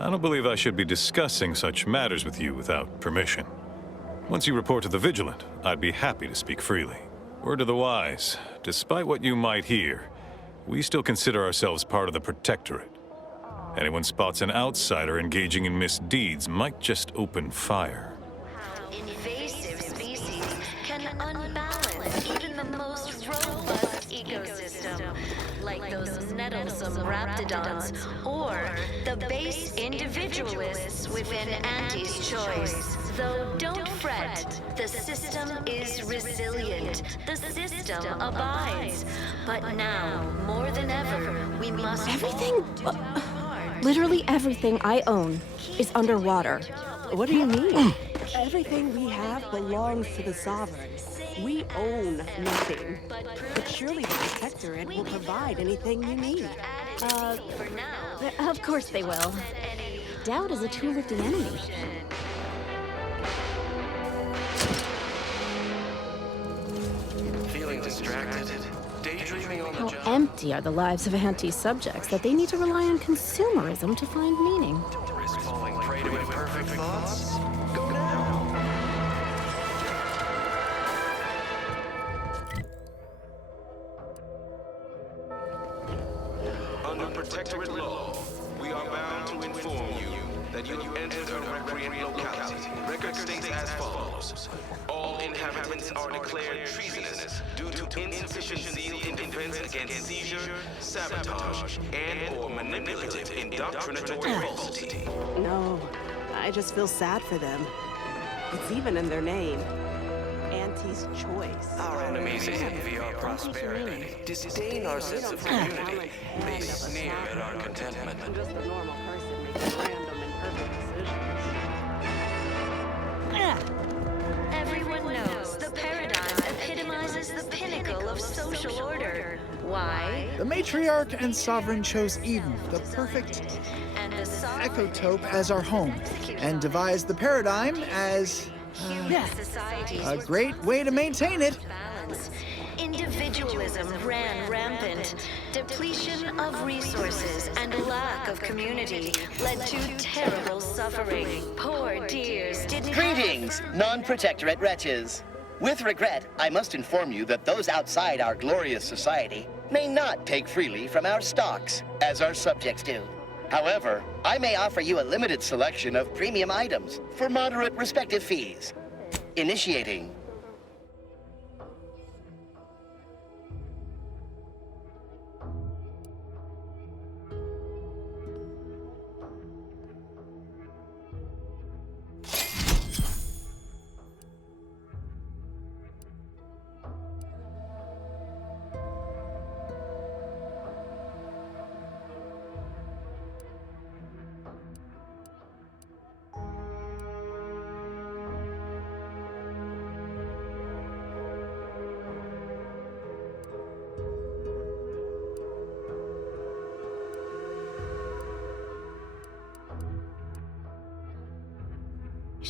I don't believe I should be discussing such matters with you without permission. Once you report to the Vigilant, I'd be happy to speak freely. Word to the wise, despite what you might hear, we still consider ourselves part of the Protectorate. Anyone spots an outsider engaging in misdeeds might just open fire. Invasive species can unbalance even the most robust ecosystem, like those nettlesome raptidons, or the base individualists within Auntie's choice. Though don't fret, the system is resilient. The system abides. But now, more than ever, we must Everything, literally everything I own is underwater. What do you mean? Everything we have belongs to the Sovereign. We own nothing. But surely the Protectorate will provide anything you need. Of course they will. Doubt is a tool of the enemy. Feeling distracted? Daydreaming on the How job? empty are the lives of anti-subjects that they need to rely on consumerism to find meaning. Risk falling prey to imperfect thoughts? Go now. Under Protectorate law, we are bound to inform you that you have entered a recreant locality. Record states as follows. All inhabitants are declared treasonous due to insufficient zeal in defense against seizure, sabotage, and/or manipulative indoctrinatory falsity. No, I just feel sad for them. It's even in their name. Auntie's choice. Our enemies envy our prosperity, disdain our sense of community. They sneer at our contentment. I'm just a normal person making random imperfect decisions. Everyone knows the paradigm epitomizes the pinnacle of social order. Why? The matriarch and sovereign chose Eden, the perfect ecotope, as our home, and devised the paradigm as a great way to maintain it. Individualism ran rampant. Depletion of resources and lack of community led to terrible suffering. Poor dears didn't Greetings, non-protectorate wretches. With regret, I must inform you that those outside our glorious society may not take freely from our stocks, as our subjects do. However, I may offer you a limited selection of premium items for moderate respective fees. Initiating.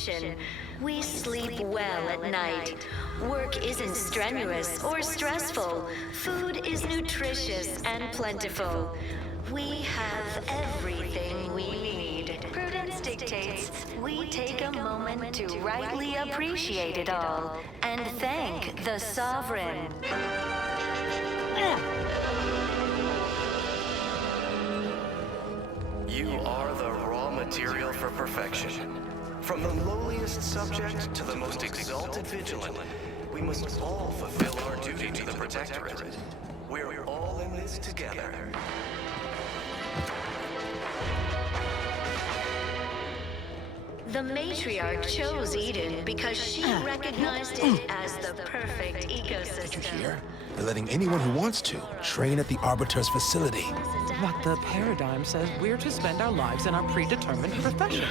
vacation. We sleep well at night. Work isn't strenuous or stressful. Food is nutritious and plentiful. We have everything we need. Prudence dictates we take a moment to rightly appreciate it all and thank the Sovereign. You are the raw material for perfection. From the lowliest subject to the most exalted vigilant, we must all fulfill our duty to the Protectorate. We're all in this together. The matriarch chose Eden because she recognized it as the perfect ecosystem. Here, they're letting anyone who wants to train at the Arbiter's facility. But the paradigm says we're to spend our lives in our predetermined profession.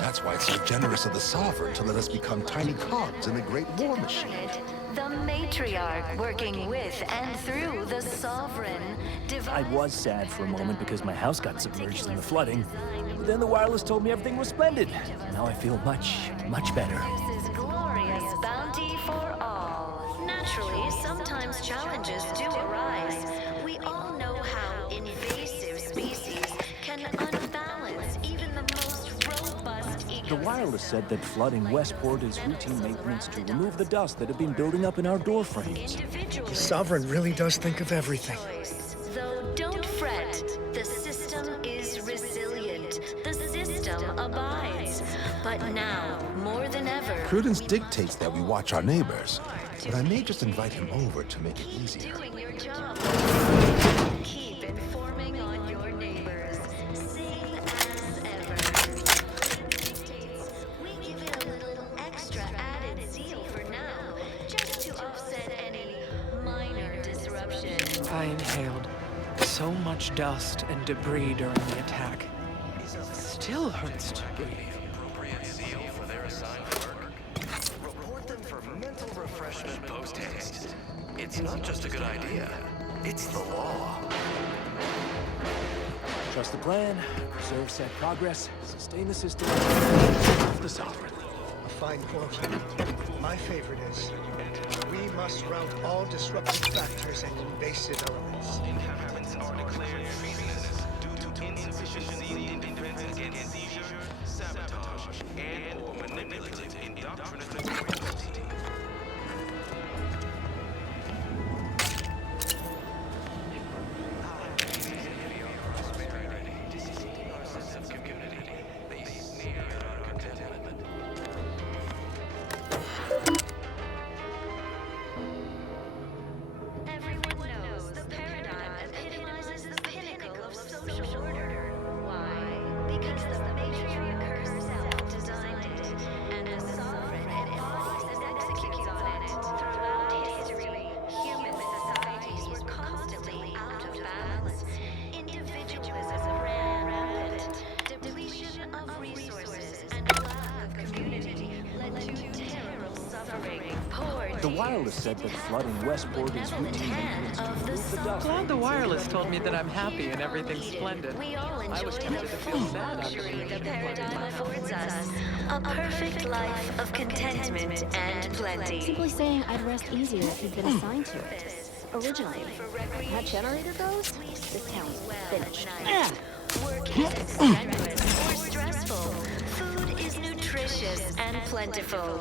That's why it's so generous of the Sovereign to let us become tiny cogs in the great war machine. The matriarch working with and through the Sovereign. I was sad for a moment because my house got submerged in the flooding. But then the wireless told me everything was splendid. Now I feel much, much better. Glorious bounty for all. Naturally, sometimes challenges do arise. We all know how invasive species can unbalance even the most robust ecosystem. The wireless said that flooding Westport is routine maintenance to remove the dust that had been building up in our door frames. The Sovereign really does think of everything. Though don't fret, the system is resilient. The system abides. But now, more than ever, Prudence dictates that we watch our neighbors, but I may just invite him over to make it easier. doing your job. Keep informing on your neighbors. Same as ever. We give it a little extra added zeal for now, just to offset any minor disruption. I inhaled so much dust and debris during the attack. Still hurts to breathe. Appropriate zeal for their assigned work. Report them for mental refreshment post-haste. It's not just a good idea, it's the law. Trust the plan, preserve set progress, sustain the system, the Sovereign. A fine quote. My favorite is, we must rout all disruptive factors and invasive elements. Inhabitants are declared treasonous due to insufficiency in defense against seizure, sabotage, and/or manipulative indoctrination. Everyone knows the paradigm epitomizes the pinnacle of social order. Why? Because the matriarch herself designed it, and the Sovereign embodies and executes on it. Throughout history, human societies were constantly out of balance. Individualism ran rampant. Depletion of resources and lack of community led to terrible suffering. The wireless said that flooding Westport is routine maintenance to remove the dust. Glad the wireless told me that I'm happy and everything's splendid. I was tempted to feel sad after The paradigm affords us a perfect life of contentment and plenty. Simply saying I'd rest easier if you'd been assigned to it. Originally, that generator goes, this town's finished. Work isn't strenuous or stressful. Food is nutritious and plentiful.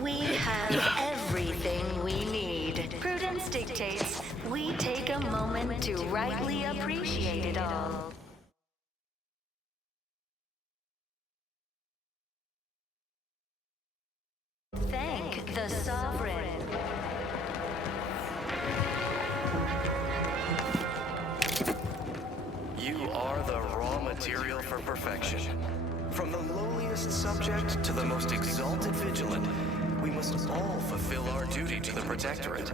We have everything we need. Prudence dictates we take a moment to rightly appreciate it all. Thank the Sovereign. You are the raw material for perfection. From the lowliest subject to the most exalted vigilant, we must all fulfill our duty to the Protectorate.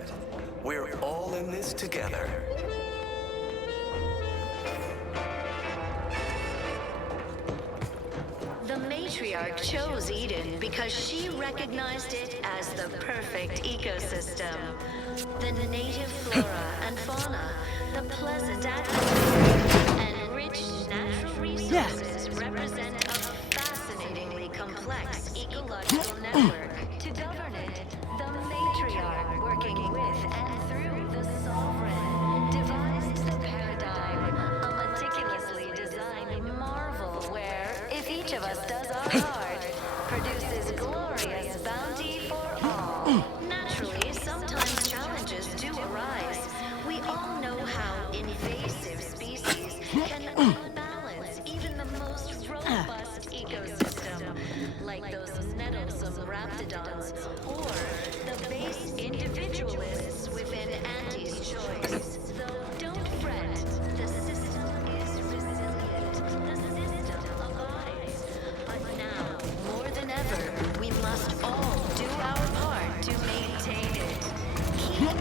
We're all in this together. The matriarch chose Eden because she recognized it as the perfect ecosystem. The native flora and fauna, the pleasant atmosphere, and rich natural resources represent a fascinatingly complex ecological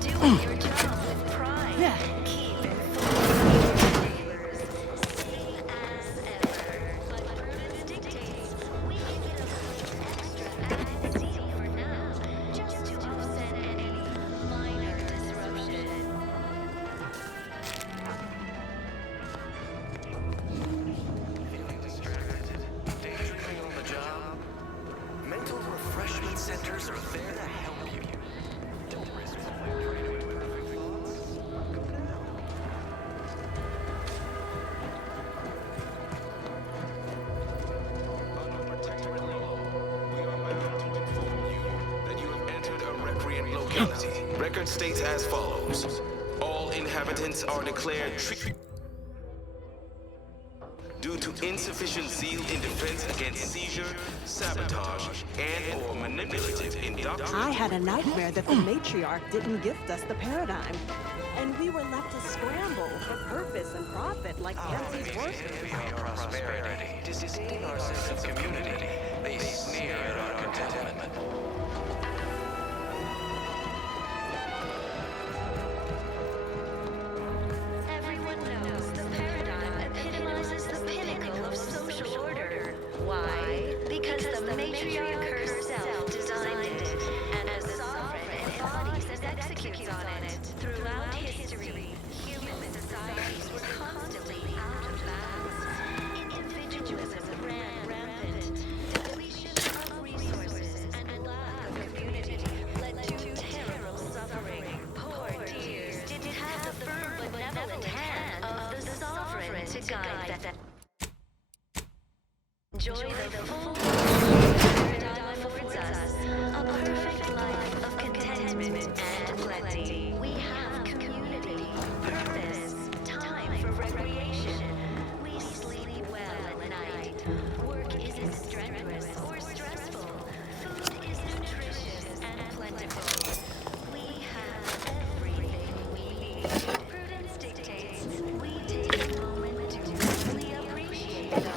Doing your job with pride. Yeah. Keep informed neighbors. Same as ever. But prudence dictates we give it a little extra ad seat for now, just to offset any minor disruption. Feeling distracted? Daydreaming on the job? Mental refreshment centers are there to help you. Don't risk falling prey to everything thoughts. Go now. Under protectorate law, we are bound to inform you that you have entered a recreant locality. Record states as follows. All inhabitants are declared due to insufficient zeal in defense against seizure, sabotage, and/or manipulative indoctrination. I had a nightmare that the matriarch didn't gift us the paradigm. And we were left to scramble for purpose and profit like Nancy's workers. Our prosperity, disdain our sense of community. They sneer at our contentment. Everyone knows the paradigm epitomizes the pinnacle of social order. Why? Because the matriarch herself designed it, and as sovereign embodies and executes on it. Throughout history, human societies were constantly out of balance. Individualism ran rampant. Depletion of resources and lack of community led to terrible suffering. Poor tears didn't have the firm benevolent hand of the sovereign to guide them. Enjoy the full paradigm affords us a perfect life of contentment and plenty. We have community, purpose, time for recreation. We sleep well at night. Work isn't strenuous or stressful. Food is nutritious and plentiful. We have everything we need. Prudence dictates we take a moment to really appreciate it all.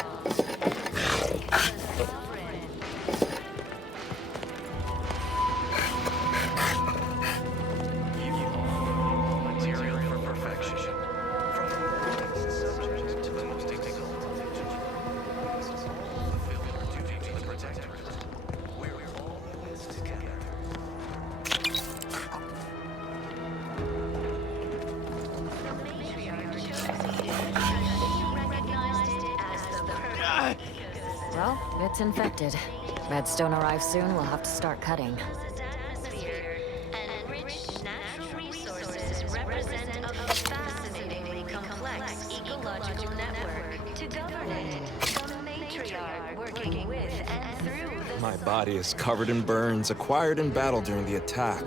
Material for perfection. From the lowest subject to the most exalted vigilant, we must all fulfill our duty to the protectorate. We're all in this together. Well, it's infected. Redstone arrives soon, we'll have to start cutting. Atmosphere and rich natural resources represent a fascinatingly complex ecological network. To govern it, the matriarch working with and through the My body is covered in burns acquired in battle during the attack.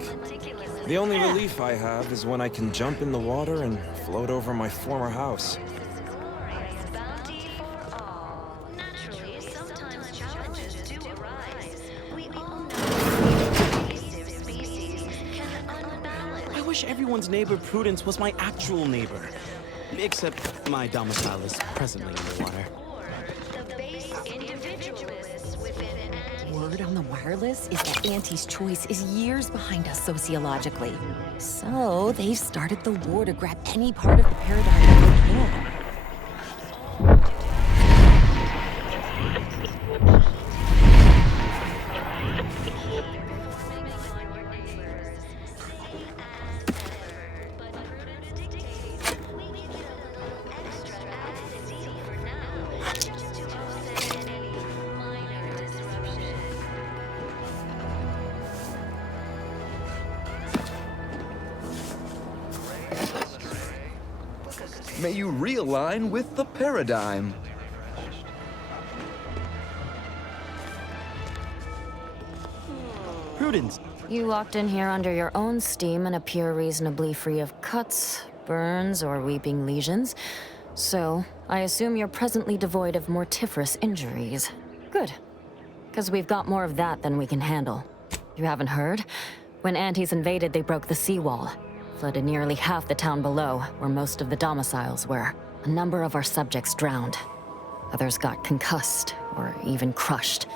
The only relief I have is when I can jump in the water and float over my former house. bounty for all. Naturally, sometimes challenges do arise. We all know invasive species can unbalance. I wish everyone's neighbor Prudence was my actual neighbor. Except my domicile is presently underwater. The base individualists within an Word on the wireless is that Auntie's choice is years behind us sociologically. So they've started the war to grab any part of the paradigm that they can. May you realign with the paradigm. Prudence. You walked in here under your own steam and appear reasonably free of cuts, burns, or weeping lesions. So, I assume you're presently devoid of mortiferous injuries. Good. Because we've got more of that than we can handle. You haven't heard? When Antes invaded, they broke the seawall. Flooded nearly half the town below, where most of the domiciles were. A number of our subjects drowned. Others got concussed, or even crushed.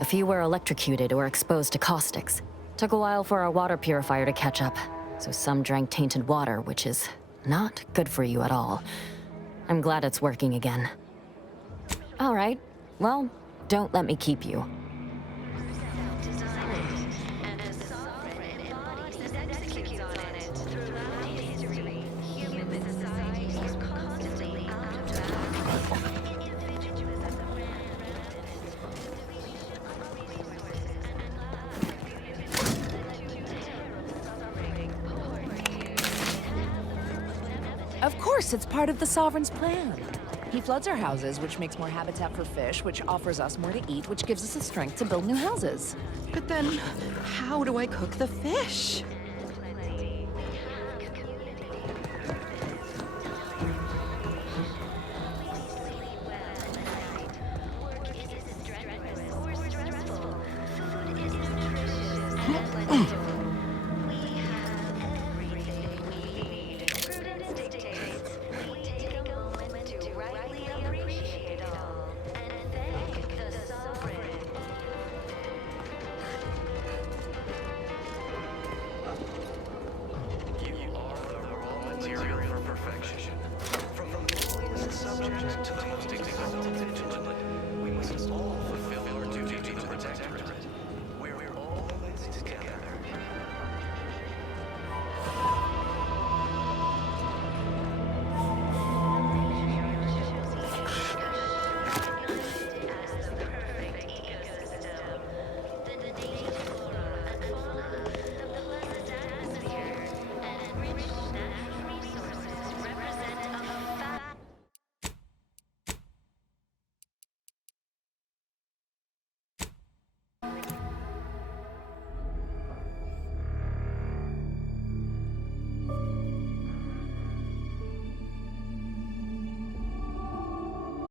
A few were electrocuted or exposed to caustics. Took a while for our water purifier to catch up, So some drank tainted water, which is not good for you at all. I'm glad it's working again. All right, well, don't let me keep you. Of course, it's part of the Sovereign's plan. He floods our houses, which makes more habitat for fish, which offers us more to eat, which gives us the strength to build new houses. But then, how do I cook the fish? Material for perfection. From the lowliest subject to the most exalted vigilant.